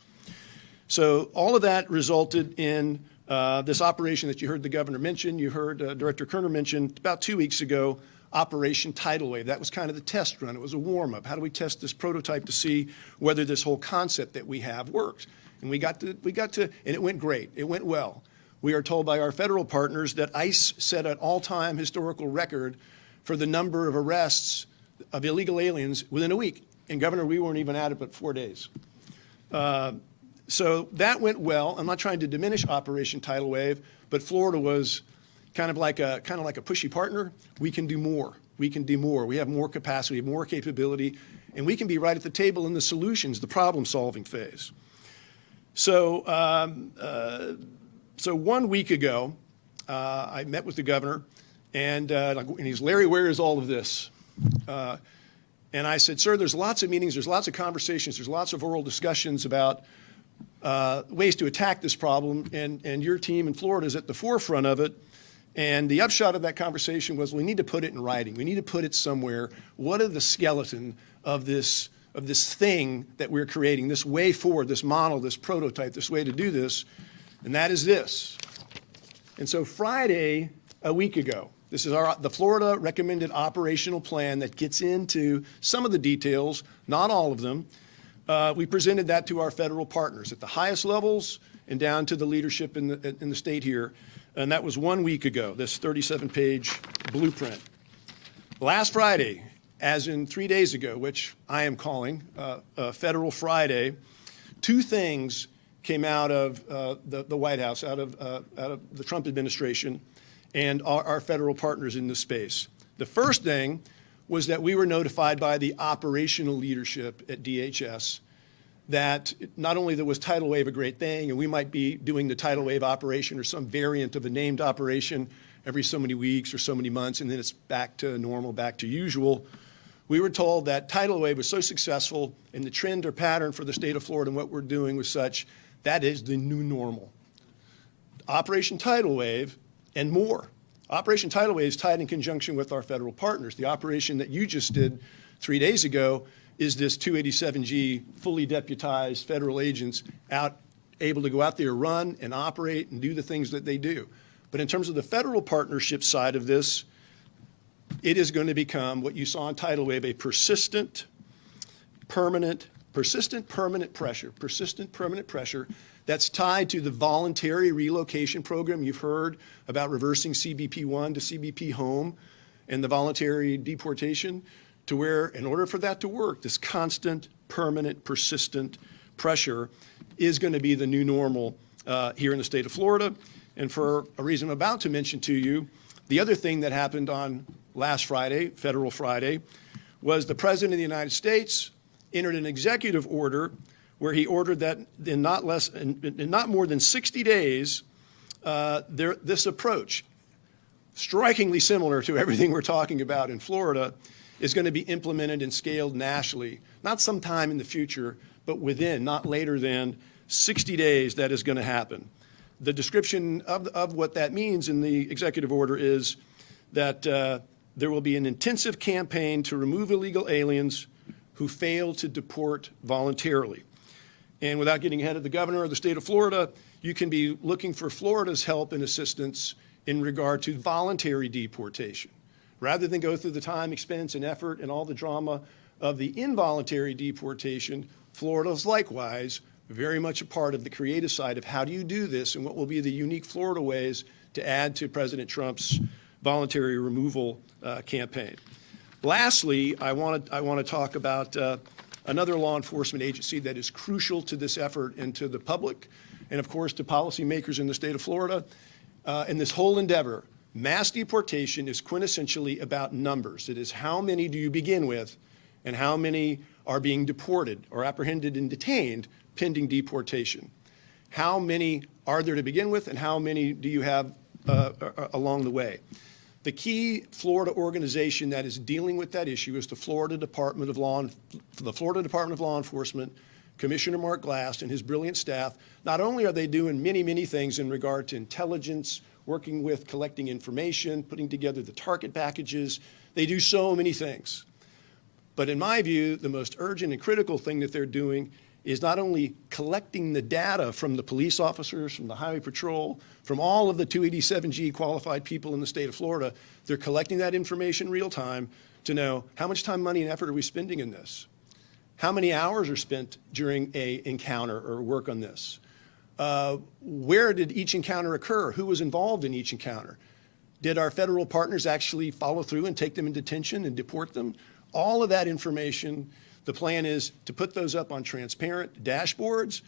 So all of that resulted in this operation that you heard the governor mention, you heard Director Kerner mention about 2 weeks ago, Operation Tidal Wave. That was kind of the test run. It was a warm-up. How do we test this prototype to see whether this whole concept that we have works? And we got to, and it went great. It went well. We are told by our federal partners that ICE set an all-time historical record for the number of arrests of illegal aliens within a week. And Governor, we weren't even at it but 4 days. So that went well. I'm not trying to diminish Operation Tidal Wave, but Florida was kind of like a pushy partner. We can do more. We can do more. We have more capacity, we have more capability, and we can be right at the table in the solutions, the problem-solving phase. So, so 1 week ago, I met with the governor, and he's, Larry, where is all of this? And I said, sir, there's lots of meetings, there's lots of conversations, there's lots of oral discussions about ways to attack this problem, and your team in Florida is at the forefront of it. And the upshot of that conversation was, we need to put it in writing. We need to put it somewhere. What are the skeleton of this thing that we're creating, this way forward, this model, this prototype, this way to do this? And that is this. And so Friday, a week ago, this is the Florida recommended operational plan that gets into some of the details, not all of them. We presented that to our federal partners at the highest levels and down to the leadership in the state here. And that was 1 week ago, this 37-page blueprint. Last Friday, as in 3 days ago, which I am calling Federal Friday, two things came out of the White House, out of the Trump administration, and our federal partners in this space. The first thing was that we were notified by the operational leadership at DHS that not only was Tidal Wave a great thing, and we might be doing the Tidal Wave operation or some variant of a named operation every so many weeks or so many months, and then it's back to normal, back to usual. We were told that Tidal Wave was so successful, and the trend or pattern for the state of Florida and what we're doing was such, that is the new normal. Operation Tidal Wave and more. Operation Tidal Wave is tied in conjunction with our federal partners. The operation that you just did 3 days ago is this 287G fully deputized federal agents able to go out there, run and operate and do the things that they do. But in terms of the federal partnership side of this, it is going to become what you saw in Tidal Wave, a persistent, permanent pressure that's tied to the voluntary relocation program. You've heard about reversing CBP-1 to CBP home and the voluntary deportation, to where, in order for that to work, this constant, permanent, persistent pressure is going to be the new normal here in the state of Florida. And for a reason I'm about to mention to you, the other thing that happened on last Friday, Federal Friday, was the President of the United States entered an executive order where he ordered that in not more than 60 days, this approach, strikingly similar to everything we're talking about in Florida, is going to be implemented and scaled nationally, not sometime in the future, but within, not later than 60 days, that is going to happen. The description of what that means in the executive order is that there will be an intensive campaign to remove illegal aliens who fail to deport voluntarily. And without getting ahead of the governor of the state of Florida, you can be looking for Florida's help and assistance in regard to voluntary deportation. Rather than go through the time, expense, and effort and all the drama of the involuntary deportation, Florida is likewise very much a part of the creative side of how do you do this and what will be the unique Florida ways to add to President Trump's voluntary removal campaign. Lastly, I want to talk about another law enforcement agency that is crucial to this effort and to the public, and of course to policymakers in the state of Florida. In this whole endeavor, mass deportation is quintessentially about numbers. It is how many do you begin with and how many are being deported or apprehended and detained pending deportation. How many are there to begin with and how many do you have along the way? The key Florida organization that is dealing with that issue is the Florida Department of Law Enforcement, Commissioner Mark Glass and his brilliant staff. Not only are they doing many, many things in regard to intelligence, working with collecting information, putting together the target packages, they do so many things. But in my view, the most urgent and critical thing that they're doing is not only collecting the data from the police officers, from the Highway Patrol, from all of the 287G qualified people in the state of Florida, they're collecting that information real time to know how much time, money, and effort are we spending in this? How many hours are spent during a encounter or work on this? Where did each encounter occur? Who was involved in each encounter? Did our federal partners actually follow through and take them in detention and deport them? All of that information, the plan is to put those up on transparent dashboards,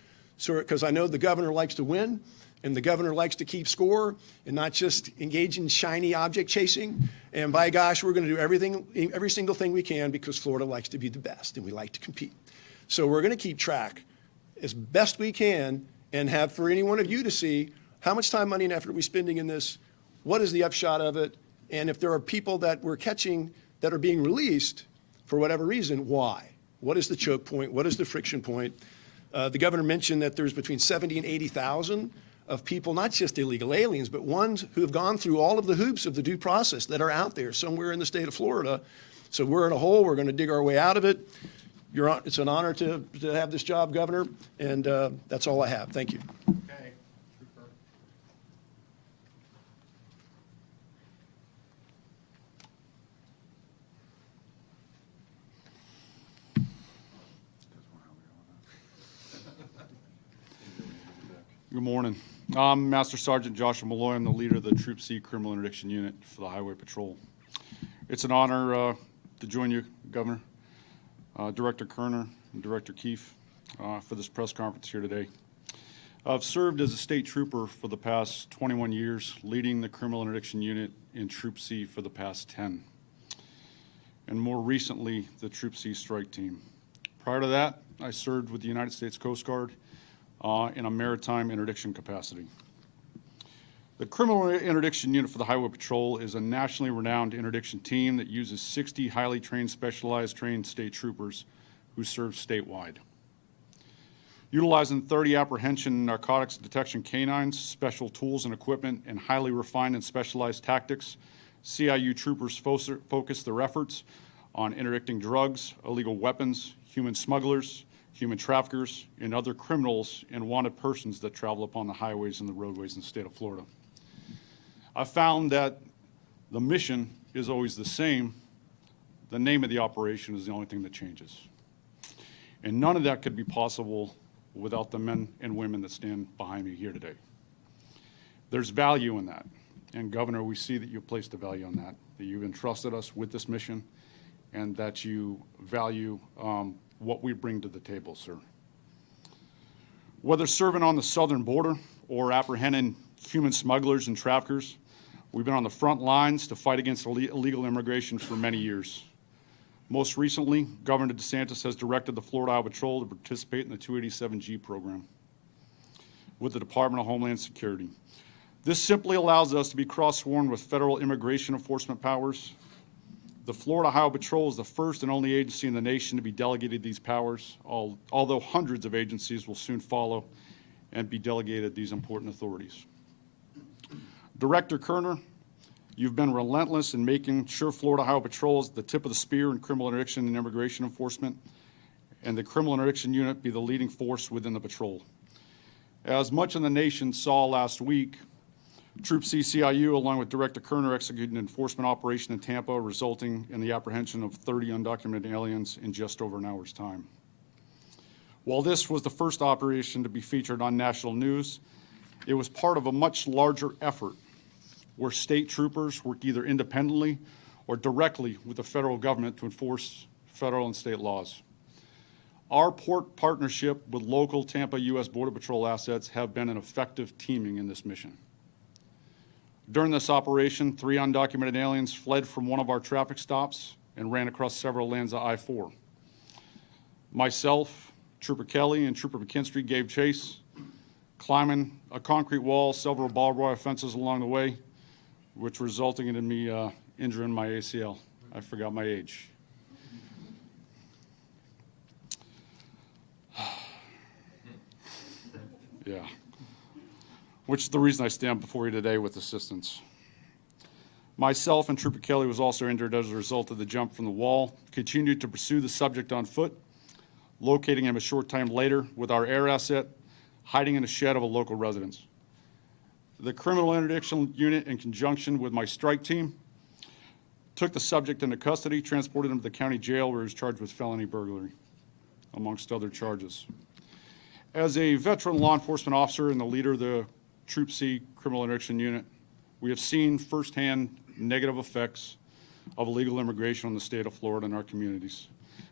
because I know the governor likes to win and the governor likes to keep score and not just engage in shiny object chasing. And by gosh, we're going to do every single thing we can because Florida likes to be the best and we like to compete. So we're going to keep track as best we can and have for any one of you to see how much time, money, and effort are we spending in this, what is the upshot of it, and if there are people that we're catching that are being released for whatever reason, why? What is the choke point? What is the friction point? The governor mentioned that there's between 70 and 80,000 of people, not just illegal aliens, but ones who have gone through all of the hoops of the due process that are out there somewhere in the state of Florida. So we're in a hole. We're going to dig our way out of it. It's an honor to have this job, Governor, and that's all I have. Thank you. Okay. Good morning. I'm Master Sergeant Joshua Malloy. I'm the leader of the Troop C Criminal Interdiction Unit for the Highway Patrol. It's an honor to join you, Governor, Director Kerner, and Director Keefe for this press conference here today. I've served as a state trooper for the past 21 years, leading the Criminal Interdiction Unit in Troop C for the past 10, and more recently, the Troop C Strike Team. Prior to that, I served with the United States Coast Guard in a maritime interdiction capacity. The Criminal Interdiction Unit for the Highway Patrol is a nationally renowned interdiction team that uses 60 highly trained, specialized trained state troopers who serve statewide. Utilizing 30 apprehension and narcotics detection canines, special tools and equipment, and highly refined and specialized tactics, CIU troopers focus their efforts on interdicting drugs, illegal weapons, human smugglers, human traffickers, and other criminals and wanted persons that travel upon the highways and the roadways in the state of Florida. I found that the mission is always the same. The name of the operation is the only thing that changes. And none of that could be possible without the men and women that stand behind me here today. There's value in that. And Governor, we see that you placed a value on that you've entrusted us with this mission, and that you value what we bring to the table, sir. Whether serving on the southern border or apprehending human smugglers and traffickers. We've been on the front lines to fight against illegal immigration for many years. Most recently, Governor Desantis has directed the Florida Highway Patrol to participate in the 287G program with the Department of Homeland Security. This simply allows us to be cross-sworn with federal immigration enforcement powers. The Florida Highway Patrol is the first and only agency in the nation to be delegated these powers, although hundreds of agencies will soon follow and be delegated these important authorities. Director Kerner, you've been relentless in making sure Florida Highway Patrol is the tip of the spear in criminal interdiction and immigration enforcement, and the criminal interdiction unit be the leading force within the patrol. As much of the nation saw last week, Troop CCIU, along with Director Kerner, executed an enforcement operation in Tampa, resulting in the apprehension of 30 undocumented aliens in just over an hour's time. While this was the first operation to be featured on national news, it was part of a much larger effort where state troopers work either independently or directly with the federal government to enforce federal and state laws. Our partnership with local Tampa U.S. Border Patrol assets have been an effective teaming in this mission. During this operation, 3 undocumented aliens fled from one of our traffic stops and ran across several lanes of I-4. Myself, Trooper Kelly, and Trooper McKinstry gave chase, climbing a concrete wall, several barbed wire fences along the way, which resulting in me injuring my ACL. I forgot my age. Yeah. Which is the reason I stand before you today with assistance. Myself and Trooper Kelly was also injured as a result of the jump from the wall, continued to pursue the subject on foot, locating him a short time later with our air asset, hiding in a shed of a local residence. The criminal interdiction unit, in conjunction with my strike team, took the subject into custody, transported him to the county jail where he was charged with felony burglary, amongst other charges. As a veteran law enforcement officer and the leader of the Troop C criminal interdiction unit, we have seen firsthand negative effects of illegal immigration on the state of Florida and our communities.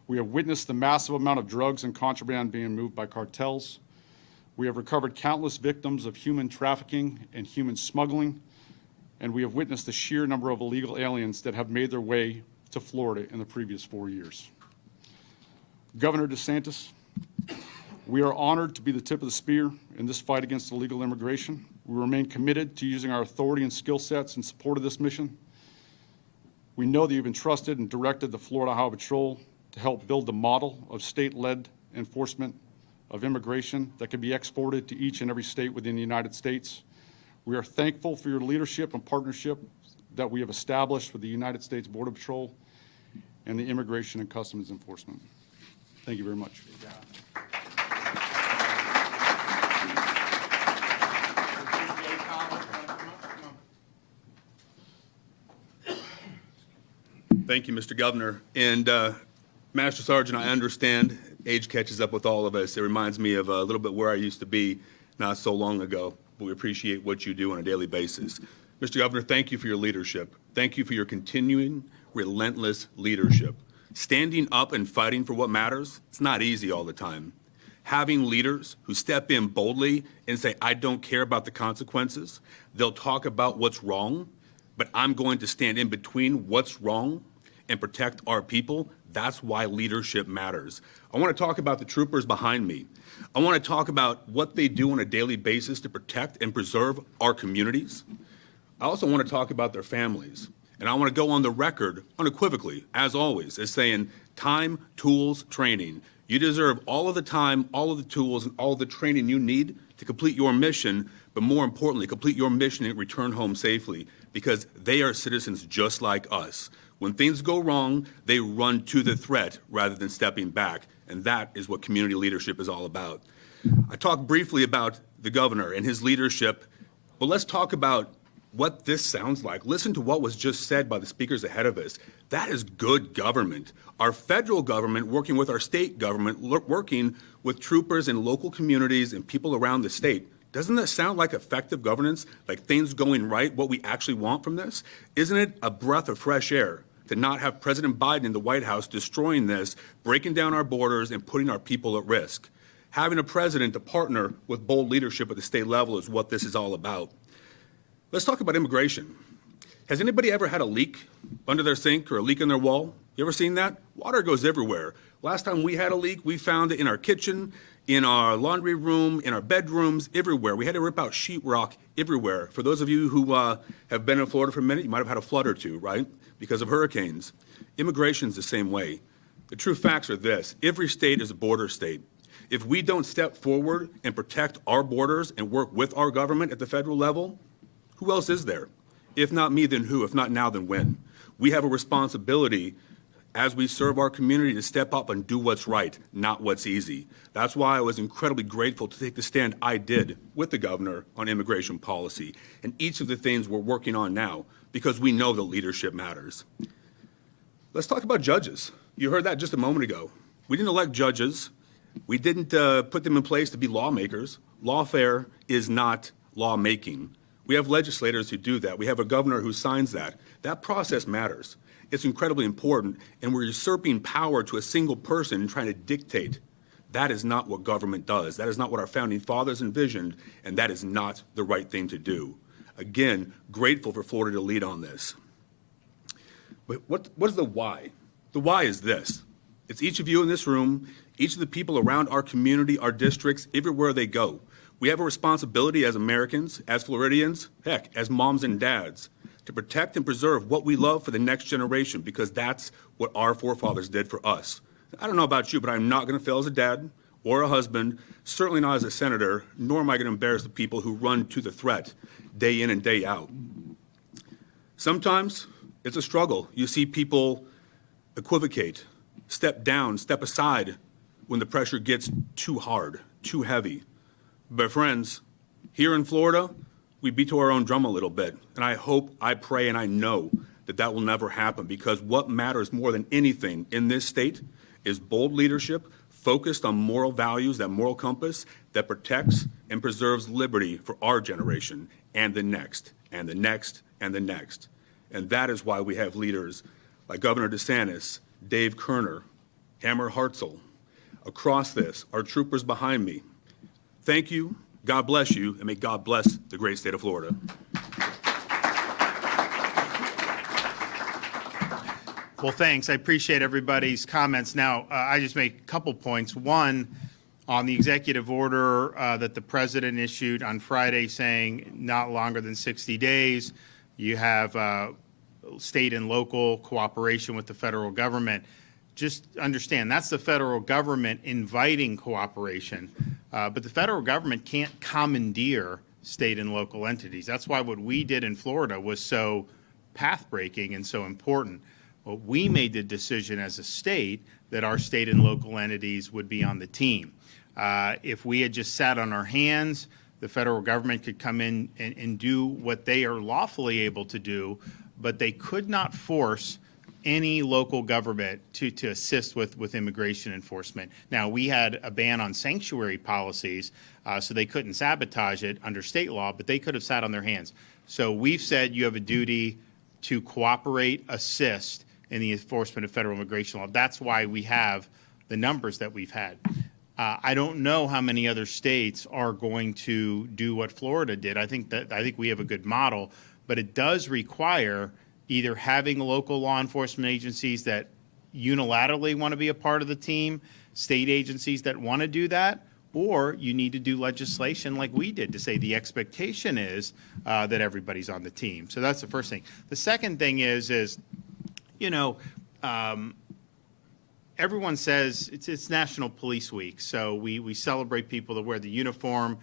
We have witnessed the massive amount of drugs and contraband being moved by cartels. We have recovered countless victims of human trafficking and human smuggling, and we have witnessed the sheer number of illegal aliens that have made their way to Florida in the previous 4 years. Governor Desantis, we are honored to be the tip of the spear in this fight against illegal immigration. We remain committed to using our authority and skill sets in support of this mission. We know that you've entrusted and directed the Florida Highway Patrol to help build the model of state-led enforcement of immigration that can be exported to each and every state within the United States. We are thankful for your leadership and partnership that we have established with the United States Border Patrol and the Immigration and Customs Enforcement. Thank you very much. Thank you, Mr. Governor. And Master Sergeant, I understand age catches up with all of us. It reminds me of a little bit where I used to be not so long ago, but we appreciate what you do on a daily basis. Mr. Governor, thank you for your leadership. Thank you for your continuing, relentless leadership. Standing up and fighting for what matters, it's not easy all the time. Having leaders who step in boldly and say, I don't care about the consequences. They'll talk about what's wrong, but I'm going to stand in between what's wrong and protect our people. That's why leadership matters. I want to talk about the troopers behind me. I want to talk about what they do on a daily basis to protect and preserve our communities. I also want to talk about their families. And I want to go on the record unequivocally, as always, as saying time, tools, training. You deserve all of the time, all of the tools, and all of the training you need to complete your mission, but more importantly, complete your mission and return home safely, because they are citizens just like us. When things go wrong, they run to the threat rather than stepping back, and that is what community leadership is all about. I talked briefly about the governor and his leadership, but let's talk about what this sounds like. Listen to what was just said by the speakers ahead of us. That is good government. Our federal government working with our state government, working with troopers in local communities and people around the state. Doesn't that sound like effective governance, like things going right, what we actually want from this? Isn't it a breath of fresh air to not have President Biden in the White House destroying this, breaking down our borders, and putting our people at risk? Having a president to partner with bold leadership at the state level is what this is all about. Let's talk about immigration. Has anybody ever had a leak under their sink or a leak in their wall? You ever seen that? Water goes everywhere. Last time we had a leak, we found it in our kitchen, in our laundry room, in our bedrooms, everywhere. We had to rip out sheetrock everywhere. For those of you who have been in Florida for a minute, you might have had a flood or two, right? Because of hurricanes. Immigration's the same way. The true facts are this: every state is a border state. If we don't step forward and protect our borders and work with our government at the federal level, who else is there? If not me, then who? If not now, then when? We have a responsibility as we serve our community to step up and do what's right, not what's easy. That's why I was incredibly grateful to take the stand I did with the governor on immigration policy and each of the things we're working on now, because we know that leadership matters. Let's talk about judges. You heard that just a moment ago. We didn't elect judges. We didn't put them in place to be lawmakers. Lawfare is not lawmaking. We have legislators who do that. We have a governor who signs that. That process matters. It's incredibly important, and we're usurping power to a single person and trying to dictate. That is not what government does. That is not what our founding fathers envisioned, and that is not the right thing to do. Again, grateful for Florida to lead on this. But what is the why? The why is this. It's each of you in this room, each of the people around our community, our districts, everywhere they go. We have a responsibility as Americans, as Floridians, heck, as moms and dads, to protect and preserve what we love for the next generation, because that's what our forefathers did for us. I don't know about you, but I'm not going to fail as a dad or a husband, certainly not as a senator, nor am I going to embarrass the people who run to the threat day in and day out. Sometimes it's a struggle. You see people equivocate, step down, step aside when the pressure gets too hard, too heavy. But friends, here in Florida, we beat to our own drum a little bit. And I hope, I pray, and I know that that will never happen, because what matters more than anything in this state is bold leadership focused on moral values, that moral compass that protects and preserves liberty for our generation and the next, and the next, and the next. And that is why we have leaders like Governor Desantis, Dave Kerner, Hammer Hartzell. Across this, our troopers behind me. Thank you, God bless you, and may God bless the great state of Florida. Well, thanks. I appreciate everybody's comments. Now, I just make a couple points. One, on the executive order that the president issued on Friday saying not longer than 60 days, you have state and local cooperation with the federal government. Just understand, that's the federal government inviting cooperation, but the federal government can't commandeer state and local entities. That's why what we did in Florida was so path-breaking and so important. Well, we made the decision as a state that our state and local entities would be on the team. If we had just sat on our hands, the federal government could come in and do what they are lawfully able to do, but they could not force any local government to assist with immigration enforcement. Now, we had a ban on sanctuary policies, so they couldn't sabotage it under state law, but they could have sat on their hands. So we've said you have a duty to cooperate, assist in the enforcement of federal immigration law. That's why we have the numbers that we've had. I don't know how many other states are going to do what Florida did. I think we have a good model, but it does require either having local law enforcement agencies that unilaterally want to be a part of the team, state agencies that want to do that, or you need to do legislation like we did to say the expectation is that everybody's on the team. So that's the first thing. The second thing is everyone says it's National Police Week, so we celebrate people that wear the uniform.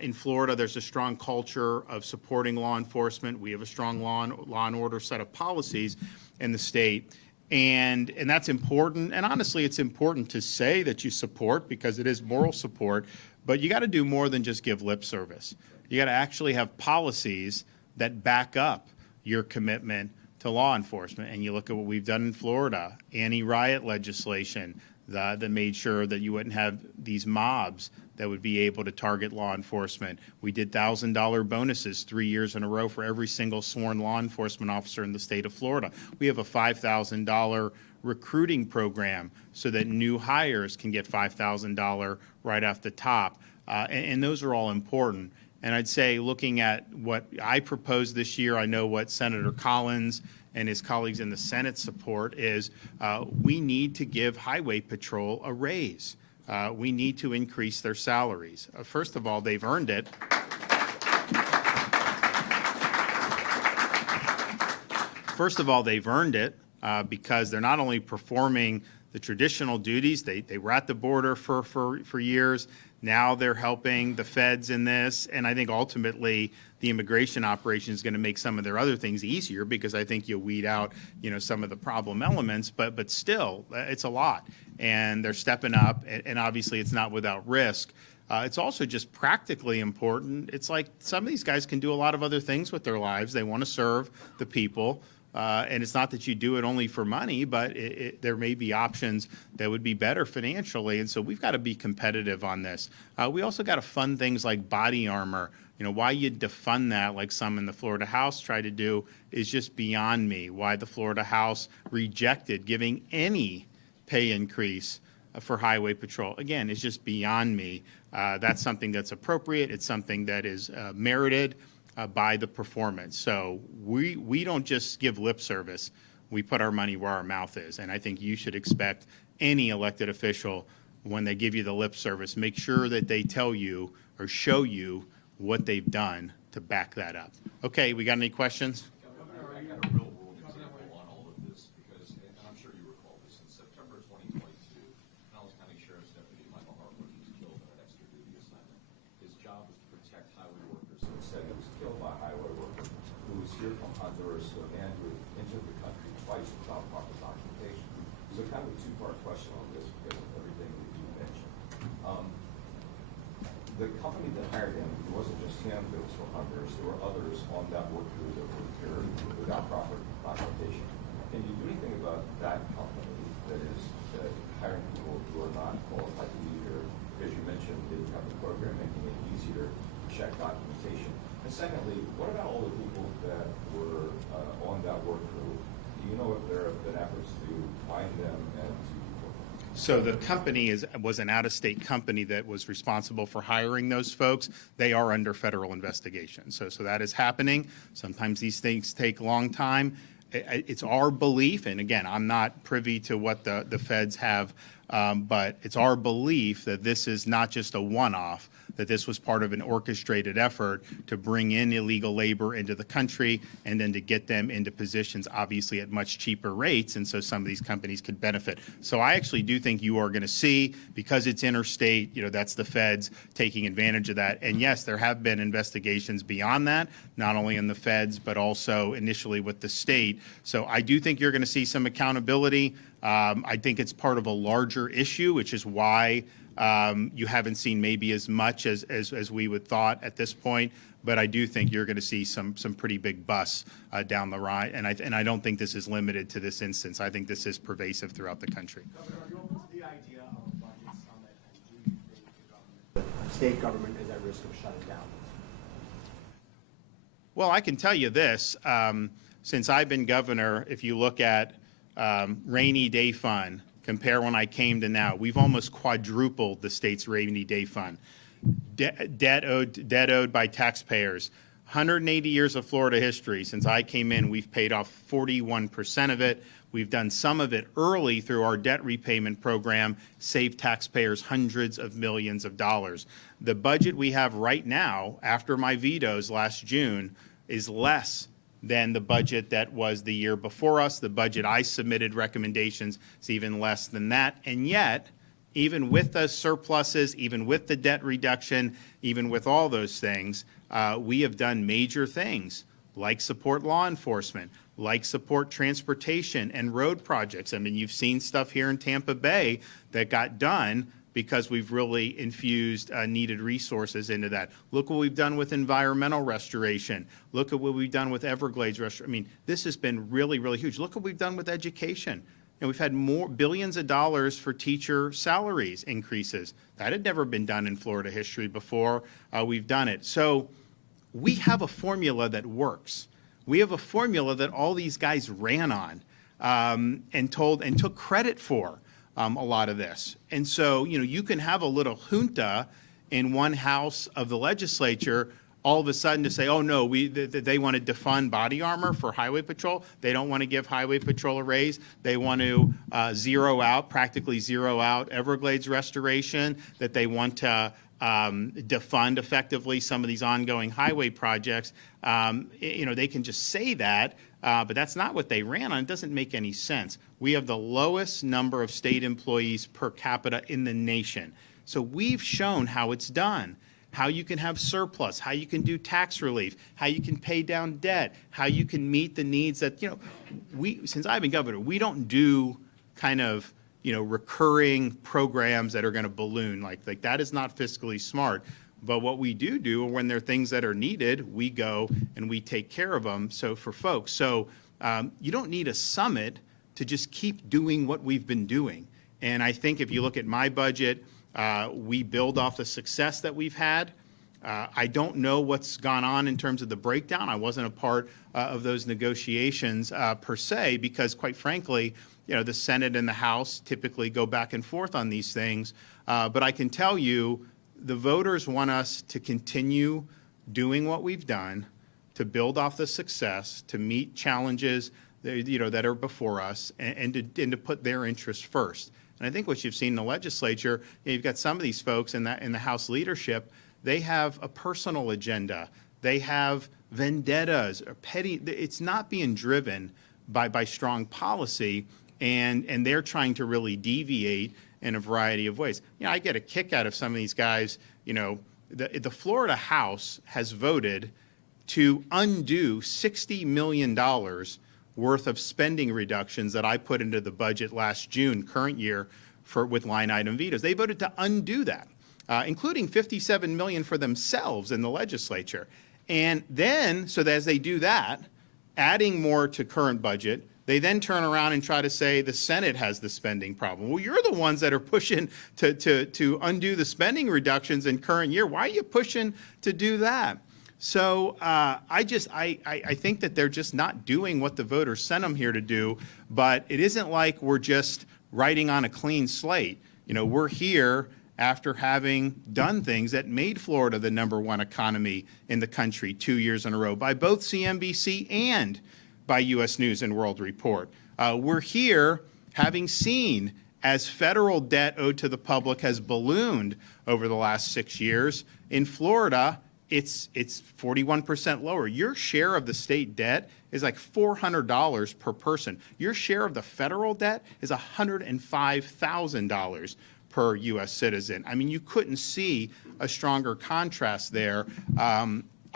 In Florida, there's a strong culture of supporting law enforcement. We have a strong law and order set of policies in the state, and that's important. And honestly, it's important to say that you support, because it is moral support, but you got to do more than just give lip service. You got to actually have policies that back up your commitment to law enforcement. And you look at what we've done in Florida, anti-riot legislation that made sure that you wouldn't have these mobs that would be able to target law enforcement. We did $1,000 bonuses 3 years in a row for every single sworn law enforcement officer in the state of Florida. We have a $5,000 recruiting program so that new hires can get $5,000 right off the top. And those are all important. And I'd say, looking at what I proposed this year, I know what Senator Collins and his colleagues in the Senate support is we need to give Highway Patrol a raise. We need to increase their salaries. First of all, they've earned it. First of all, they've earned it because they're not only performing the traditional duties, they were at the border for years. Now they're helping the feds in this, and I think ultimately the immigration operation is going to make some of their other things easier because I think you'll weed out, some of the problem elements, but still, it's a lot. And they're stepping up, and obviously it's not without risk. It's also just practically important. It's like some of these guys can do a lot of other things with their lives. They want to serve the people. And it's not that you do it only for money, but there may be options that would be better financially. And so we've got to be competitive on this. We also got to fund things like body armor. Why you defund that like some in the Florida House tried to do is just beyond me. Why the Florida House rejected giving any pay increase for Highway Patrol. Again, it's just beyond me. That's something that's appropriate. It's something that is merited by the performance. So we don't just give lip service. We put our money where our mouth is. And I think you should expect any elected official, when they give you the lip service, make sure that they tell you or show you what they've done to back that up. Okay, we got any questions? Governor, I got a real world example on all of this because, and I'm sure you recall this, in September 2022, Pinellas County Sheriff's Deputy Michael Hartwood was killed in an extra duty assignment. His job was to protect highway workers. Instead, he was killed by a highway worker who was here from Honduras, who entered into the country twice without proper documentation. So kind of a two-part question on this because of everything that you mentioned. The company that hired him, it wasn't just him that was from Honduras. There were others on that work crew that were here without proper documentation. Can you do anything about that company that is hiring people who are not qualified to be here? Because you mentioned the government program making it easier to check documentation. And secondly, what about all the people that were on that work crew? Do you know if there have been efforts to find them and to deport them? So the company was an out-of-state company that was responsible for hiring those folks. They are under federal investigation. So that is happening. Sometimes these things take a long time. It's our belief, and again, I'm not privy to what the feds have, but it's our belief that this is not just a one-off, that this was part of an orchestrated effort to bring in illegal labor into the country and then to get them into positions obviously at much cheaper rates, and so some of these companies could benefit. So I actually do think you are going to see, because it's interstate, that's the feds taking advantage of that. And yes, there have been investigations beyond that, not only in the feds, but also initially with the state. So I do think you're going to see some accountability. I think it's part of a larger issue, which is why you haven't seen maybe as much as we would thought at this point, but I do think you're going to see some pretty big busts down the line, and I don't think this is limited to this instance. I think this is pervasive throughout the country. Governor, are you open to the idea of budget summit, and do you think the state government is at risk of shutting down? Well, I can tell you this. Since I've been governor, if you look at rainy day fund, compare when I came to now, we've almost quadrupled the state's rainy day fund. Debt owed by taxpayers. 180 years of Florida history. Since I came in, we've paid off 41% of it. We've done some of it early through our debt repayment program, saved taxpayers hundreds of millions of dollars. The budget we have right now, after my vetoes last June, is less than the budget that was the year before us. The budget I submitted recommendations is even less than that. And yet, even with the surpluses, even with the debt reduction, even with all those things, we have done major things like support law enforcement, like support transportation and road projects. I mean, you've seen stuff here in Tampa Bay that got done because we've really infused needed resources into that. Look what we've done with environmental restoration. Look at what we've done with Everglades restoration. I mean, this has been really, really huge. Look what we've done with education. And we've had more billions of dollars for teacher salaries increases. That had never been done in Florida history before. We've done it. So we have a formula that works. We have a formula that all these guys ran on and took credit for. A lot of this. And so, you can have a little junta in one house of the legislature all of a sudden to say, oh, no, they want to defund body armor for Highway Patrol. They don't want to give Highway Patrol a raise. They want to practically zero out Everglades restoration, that they want to defund effectively some of these ongoing highway projects. They can just say that, but that's not what they ran on. It doesn't make any sense. We have the lowest number of state employees per capita in the nation. So we've shown how it's done, how you can have surplus, how you can do tax relief, how you can pay down debt, how you can meet the needs that, since I've been governor, we don't do kind of, recurring programs that are going to balloon. Like that is not fiscally smart. But what we do when there are things that are needed, we go and we take care of them. So for folks, you don't need a summit to just keep doing what we've been doing. And I think if you look at my budget, we build off the success that we've had. I don't know what's gone on in terms of the breakdown. I wasn't a part of those negotiations per se, because quite frankly, the Senate and the House typically go back and forth on these things. But I can tell you, the voters want us to continue doing what we've done, to build off the success, to meet challenges that are before us, and to put their interests first. And I think what you've seen in the legislature, you've got some of these folks in the House leadership, they have a personal agenda. They have vendettas or petty. It's not being driven by strong policy, and they're trying to really deviate in a variety of ways. I get a kick out of some of these guys. The Florida House has voted to undo $60 million worth of spending reductions that I put into the budget last June, current year, with line item vetoes. They voted to undo that, including $57 million for themselves in the legislature. And then, so that as they do that, adding more to current budget, they then turn around and try to say the Senate has the spending problem. Well, you're the ones that are pushing to undo the spending reductions in current year. Why are you pushing to do that? So I think that they're just not doing what the voters sent them here to do. But it isn't like we're just writing on a clean slate. We're here after having done things that made Florida the #1 economy in the country 2 years in a row by both CNBC and by U.S. News and World Report. We're here having seen as federal debt owed to the public has ballooned over the last 6 years. In Florida, it's 41% lower. Your share of the state debt is like $400 per person. Your share of the federal debt is $105,000 per U.S. citizen. I mean, you couldn't see a stronger contrast there.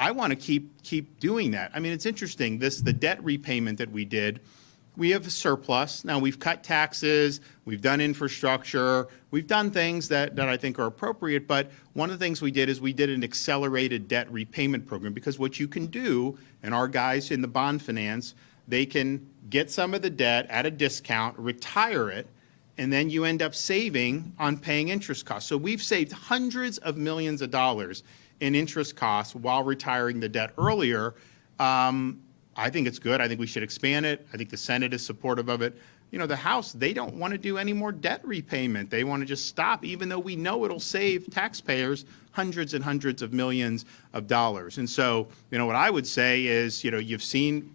I want to keep doing that. I mean, it's interesting, the debt repayment that we did, we have a surplus. Now, we've cut taxes, we've done infrastructure, we've done things that I think are appropriate, but one of the things we did is we did an accelerated debt repayment program, because what you can do, and our guys in the bond finance, they can get some of the debt at a discount, retire it, and then you end up saving on paying interest costs. So we've saved hundreds of millions of dollars in interest costs while retiring the debt earlier. I think it's good. I think we should expand it. I think the Senate is supportive of it. The House, they don't want to do any more debt repayment. They want to just stop, even though we know it'll save taxpayers hundreds and hundreds of millions of dollars. And so, what I would say is, you've seen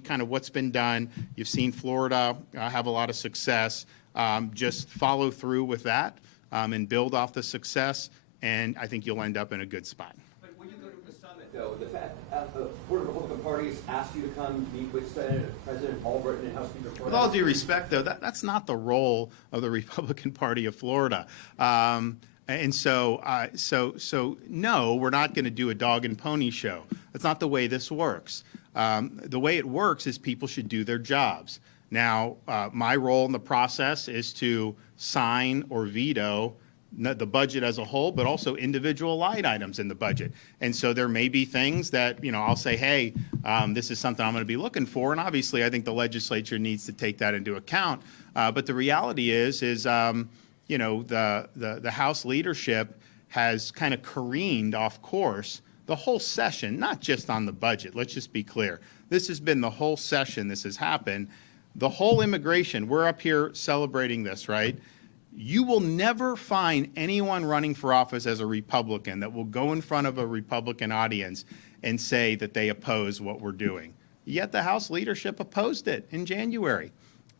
kind of what's been done. You've seen Florida have a lot of success. Just follow through with that and build off the success, and I think you'll end up in a good spot. But when you go to the summit, though, the fact the Republican parties asked you to come meet with President Albright and House Speaker. With all due respect, though, that's not the role of the Republican Party of Florida. And so no, we're not going to do a dog and pony show. That's not the way this works. The way it works is people should do their jobs. Now, my role in the process is to sign or veto the budget as a whole, but also individual line items in the budget. And so there may be things that, I'll say, hey, this is something I'm going to be looking for. And obviously, I think the legislature needs to take that into account. But the reality is the House leadership has kind of careened off course the whole session, not just on the budget. Let's just be clear. This has been the whole session this has happened. The whole immigration, we're up here celebrating this, right? You will never find anyone running for office as a Republican that will go in front of a Republican audience and say that they oppose what we're doing. Yet the House leadership opposed it in January.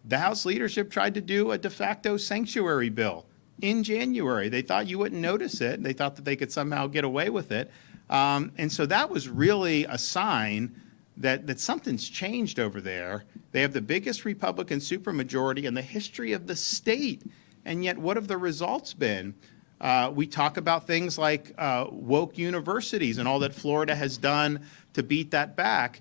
The House leadership tried to do a de facto sanctuary bill in January. They thought you wouldn't notice it. They thought that they could somehow get away with it. And so that was really a sign that something's changed over there. They have the biggest Republican supermajority in the history of the state. And yet, what have the results been? We talk about things like woke universities and all that Florida has done to beat that back.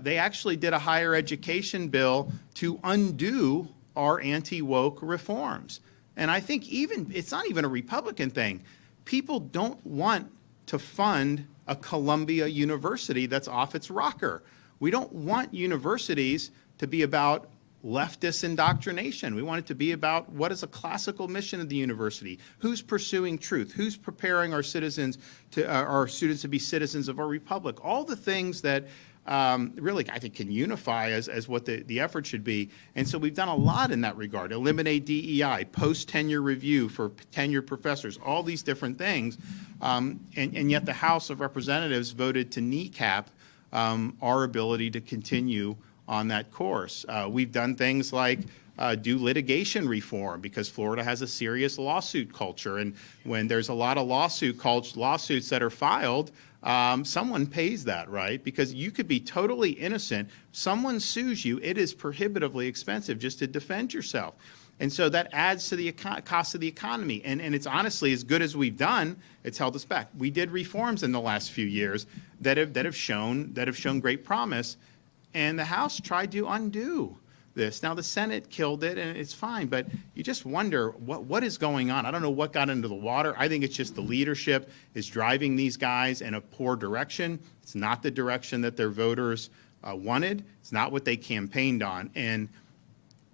They actually did a higher education bill to undo our anti-woke reforms. And I think it's not even a Republican thing. People don't want to fund a Columbia University that's off its rocker. We don't want universities to be about leftist indoctrination. We want it to be about what is a classical mission of the university, who's pursuing truth, who's preparing our citizens to our students to be citizens of our republic. All the things that really I think can unify as what the effort should be. And so we've done a lot in that regard. Eliminate DEI, post-tenure review for tenured professors, all these different things. And yet the House of Representatives voted to kneecap our ability to continue on that course. We've done things like do litigation reform because Florida has a serious lawsuit culture. And when there's a lot of lawsuits that are filed, someone pays that, right? Because you could be totally innocent. Someone sues you. It is prohibitively expensive just to defend yourself. And so that adds to the cost of the economy. And it's honestly, as good as we've done, it's held us back. We did reforms in the last few years that have shown great promise. And the House tried to undo this. Now, the Senate killed it, and it's fine, but you just wonder what is going on. I don't know what got into the water. I think it's just the leadership is driving these guys in a poor direction. It's not the direction that their voters wanted. It's not what they campaigned on. And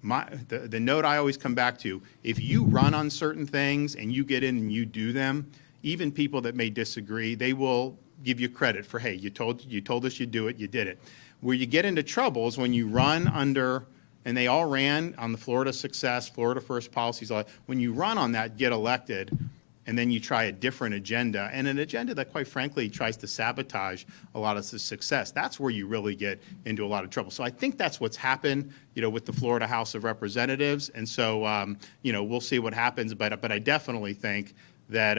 the note I always come back to, if you run on certain things and you get in and you do them, even people that may disagree, they will give you credit for, hey, you told us you'd do it, you did it. Where you get into trouble is when you run under, and they all ran on the Florida Success, Florida First policies, when you run on that, get elected, and then you try a different agenda, and an agenda that, quite frankly, tries to sabotage a lot of the success. That's where you really get into a lot of trouble. So I think that's what's happened, with the Florida House of Representatives, and so, we'll see what happens. But I definitely think that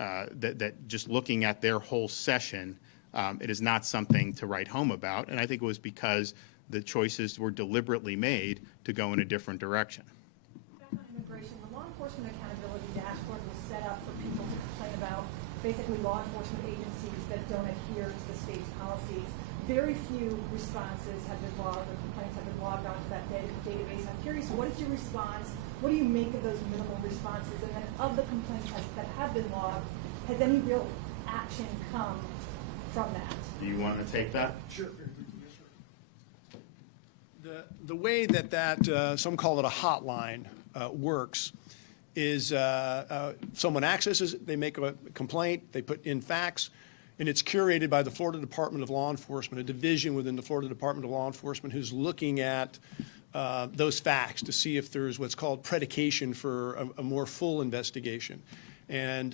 that just looking at their whole session, it is not something to write home about, and I think it was because the choices were deliberately made to go in a different direction. Back on immigration, the law enforcement accountability dashboard was set up for people to complain about basically law enforcement agencies that don't adhere to the state's policies. Very few responses have been logged, or complaints have been logged onto that database. I'm curious, what is your response? What do you make of those minimal responses? And then of the complaints that have been logged, has any real action come from that? Do you want to take that? Sure. The way that some call it a hotline, works is someone accesses it, they make a complaint, they put in facts, and it's curated by the Florida Department of Law Enforcement, a division within the Florida Department of Law Enforcement who's looking at those facts to see if there's what's called predication for a more full investigation. And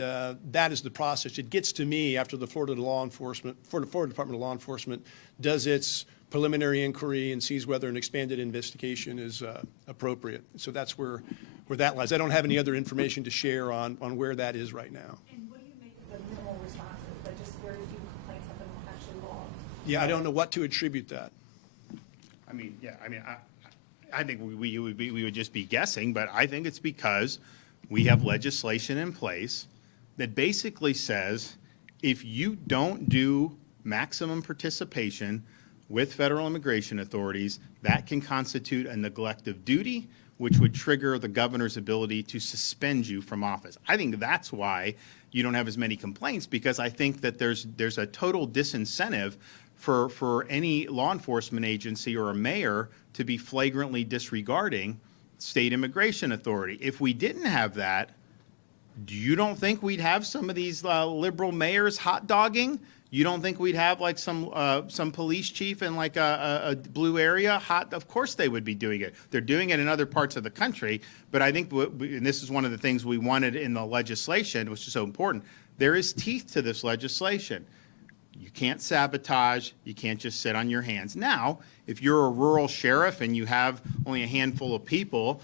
that is the process. It gets to me after the Florida Department of Law Enforcement does its preliminary inquiry and sees whether an expanded investigation is appropriate. So that's where that lies. I don't have any other information to share on where that is right now. And what do you make of the minimal responses, that just very few complaints have been actually logged? Yeah, I don't know what to attribute that. I think we would just be guessing, but I think it's because we have legislation in place that basically says if you don't do maximum participation with federal immigration authorities, that can constitute a neglect of duty, which would trigger the governor's ability to suspend you from office. I think that's why you don't have as many complaints, because I think that there's a total disincentive for any law enforcement agency or a mayor to be flagrantly disregarding state immigration authority. If we didn't have that, you don't think we'd have some of these liberal mayors hot dogging You don't think we'd have like some police chief in like a blue area? Of course they would be doing it. They're doing it in other parts of the country. But I think, and this is one of the things we wanted in the legislation, which is so important, there is teeth to this legislation. You can't sabotage. You can't just sit on your hands. Now, if you're a rural sheriff and you have only a handful of people,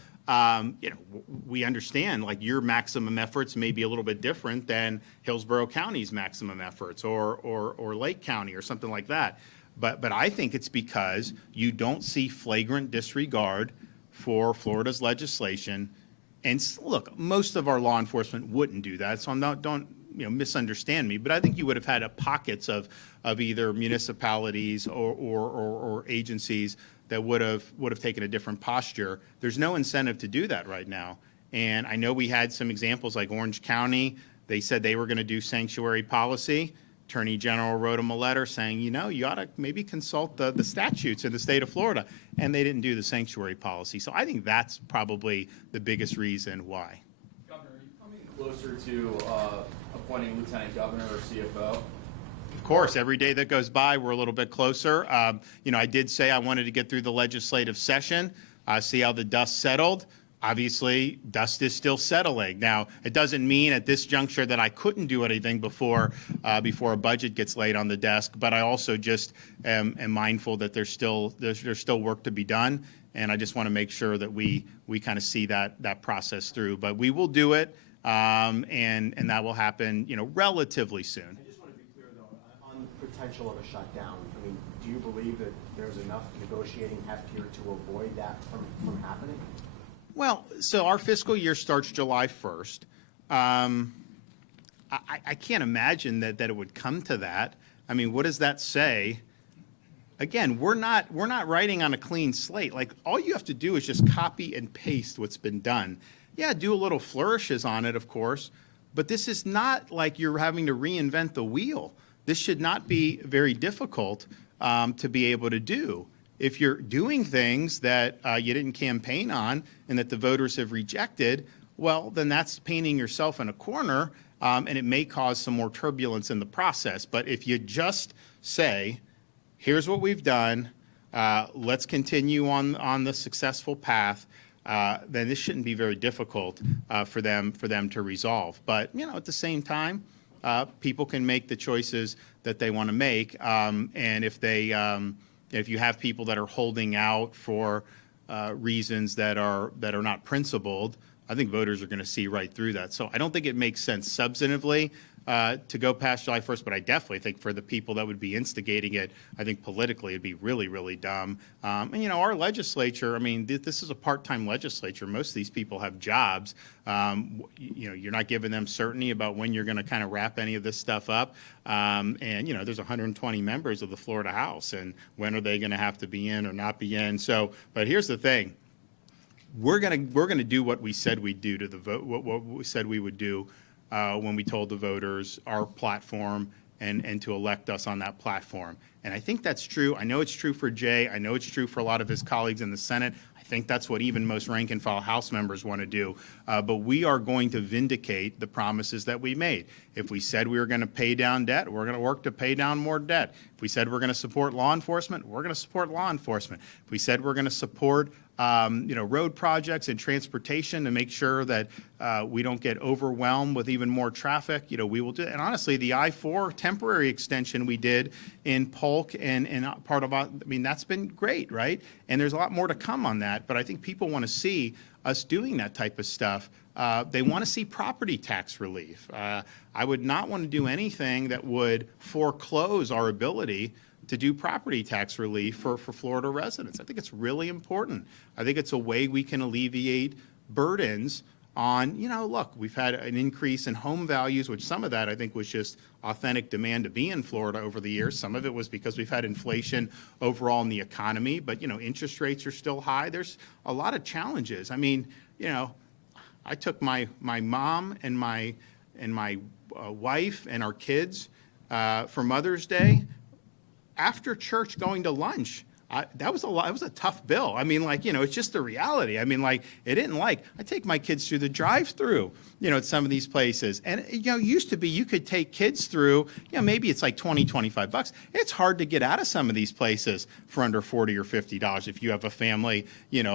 we understand like your maximum efforts may be a little bit different than Hillsborough County's maximum efforts or Lake County or something like that. But I think it's because you don't see flagrant disregard for Florida's legislation. And look, most of our law enforcement wouldn't do that. So don't misunderstand me. But I think you would have had pockets of either municipalities or agencies that would have taken a different posture. There's no incentive to do that right now. And I know we had some examples like Orange County. They said they were going to do sanctuary policy. Attorney General wrote them a letter saying, you ought to maybe consult the statutes in the state of Florida. And they didn't do the sanctuary policy. So I think that's probably the biggest reason why. Governor, are you coming closer to appointing lieutenant governor or CFO? Of course, every day that goes by, we're a little bit closer. I did say I wanted to get through the legislative session, see how the dust settled. Obviously, dust is still settling. Now, it doesn't mean at this juncture that I couldn't do anything before a budget gets laid on the desk, but I also just am mindful that there's still work to be done, and I just want to make sure that we kind of see that process through. But we will do it, and that will happen, relatively soon. I just want to be clear, though, on the potential of a shutdown. I mean, do you believe that there's enough negotiating heft here to avoid that from happening? Well, so our fiscal year starts July 1st. I can't imagine that it would come to that. I mean, what does that say? Again, we're not writing on a clean slate. Like, all you have to do is just copy and paste what's been done. Yeah, do a little flourishes on it, of course, but this is not like you're having to reinvent the wheel. This should not be very difficult to be able to do. If you're doing things that you didn't campaign on and that the voters have rejected, well, then that's painting yourself in a corner, and it may cause some more turbulence in the process. But if you just say, here's what we've done, let's continue on the successful path, then this shouldn't be very difficult for them to resolve. But, at the same time, people can make the choices that they want to make, and if you have people that are holding out for reasons that are not principled, I think voters are going to see right through that. So I don't think it makes sense substantively to go past July 1st, but I definitely think for the people that would be instigating it, I think politically it'd be really, really dumb. And our legislature, I mean, this is a part-time legislature. Most of these people have jobs. You're not giving them certainty about when you're going to kind of wrap any of this stuff up. And there's 120 members of the Florida House, and when are they going to have to be in or not be in? So, but here's the thing. We're gonna do what we said we'd do to the vote. What we said we would do when we told the voters our platform and to elect us on that platform. And I think that's true. I know it's true for Jay. I know it's true for a lot of his colleagues in the Senate. I think that's what even most rank and file House members want to do. But we are going to vindicate the promises that we made. If we said we were going to pay down debt, we're going to work to pay down more debt. If we said we're going to support law enforcement, we're going to support law enforcement. If we said we're going to support road projects and transportation to make sure that we don't get overwhelmed with even more traffic, we will do it. And honestly, the I-4 temporary extension we did in Polk and part of, that's been great, right? And there's a lot more to come on that, but I think people want to see us doing that type of stuff. They want to see property tax relief. I would not want to do anything that would foreclose our ability to do property tax relief for Florida residents. I think it's really important. I think it's a way we can alleviate burdens on, look, we've had an increase in home values, which some of that I think was just authentic demand to be in Florida over the years. Some of it was because we've had inflation overall in the economy, but, interest rates are still high. There's a lot of challenges. I mean, I took my mom and my wife and our kids for Mother's Day. After church, going to lunch, that was a lot. It was a tough bill. I mean, like, it's just the reality. I mean, like, I take my kids through the drive-through, at some of these places. And, used to be you could take kids through, maybe it's like $20, $25. It's hard to get out of some of these places for under $40 or $50 if you have a family,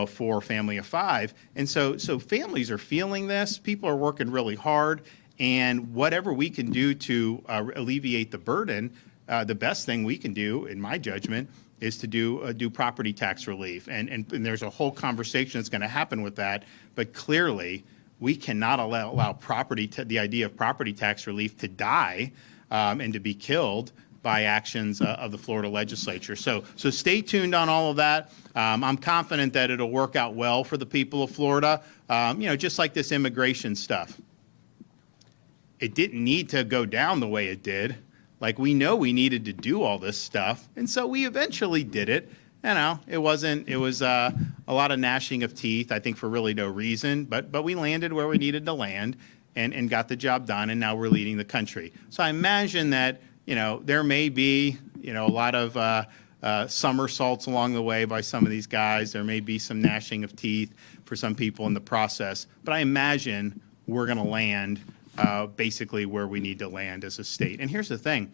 4, family of 5. And so families are feeling this. People are working really hard. And whatever we can do to alleviate the burden, the best thing we can do, in my judgment, is to do property tax relief. And there's a whole conversation that's going to happen with that. But clearly, we cannot allow the idea of property tax relief to die and to be killed by actions of the Florida legislature. So stay tuned on all of that. I'm confident that it'll work out well for the people of Florida, just like this immigration stuff. It didn't need to go down the way it did. Like, we know we needed to do all this stuff, and so we eventually did it. It was a lot of gnashing of teeth, I think, for really no reason, but we landed where we needed to land and got the job done, and now we're leading the country. So I imagine that, there may be, a lot of somersaults along the way by some of these guys. There may be some gnashing of teeth for some people in the process, but I imagine we're going to land basically where we need to land as a state. And here's the thing,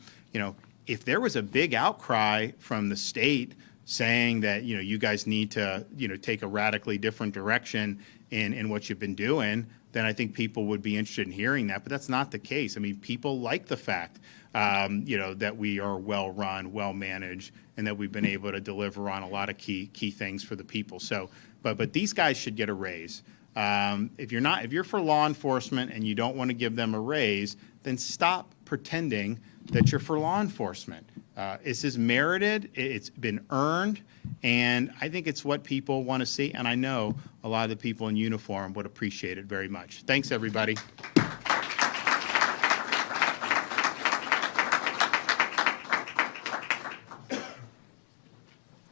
if there was a big outcry from the state saying that, you guys need to, take a radically different direction in what you've been doing, then I think people would be interested in hearing that. But that's not the case. I mean, people like the fact, that we are well-run, well-managed, and that we've been able to deliver on a lot of key things for the people. So, but these guys should get a raise. If you're for law enforcement and you don't want to give them a raise, then stop pretending that you're for law enforcement. This is merited, it's been earned, and I think it's what people want to see, and I know a lot of the people in uniform would appreciate it very much. Thanks, everybody.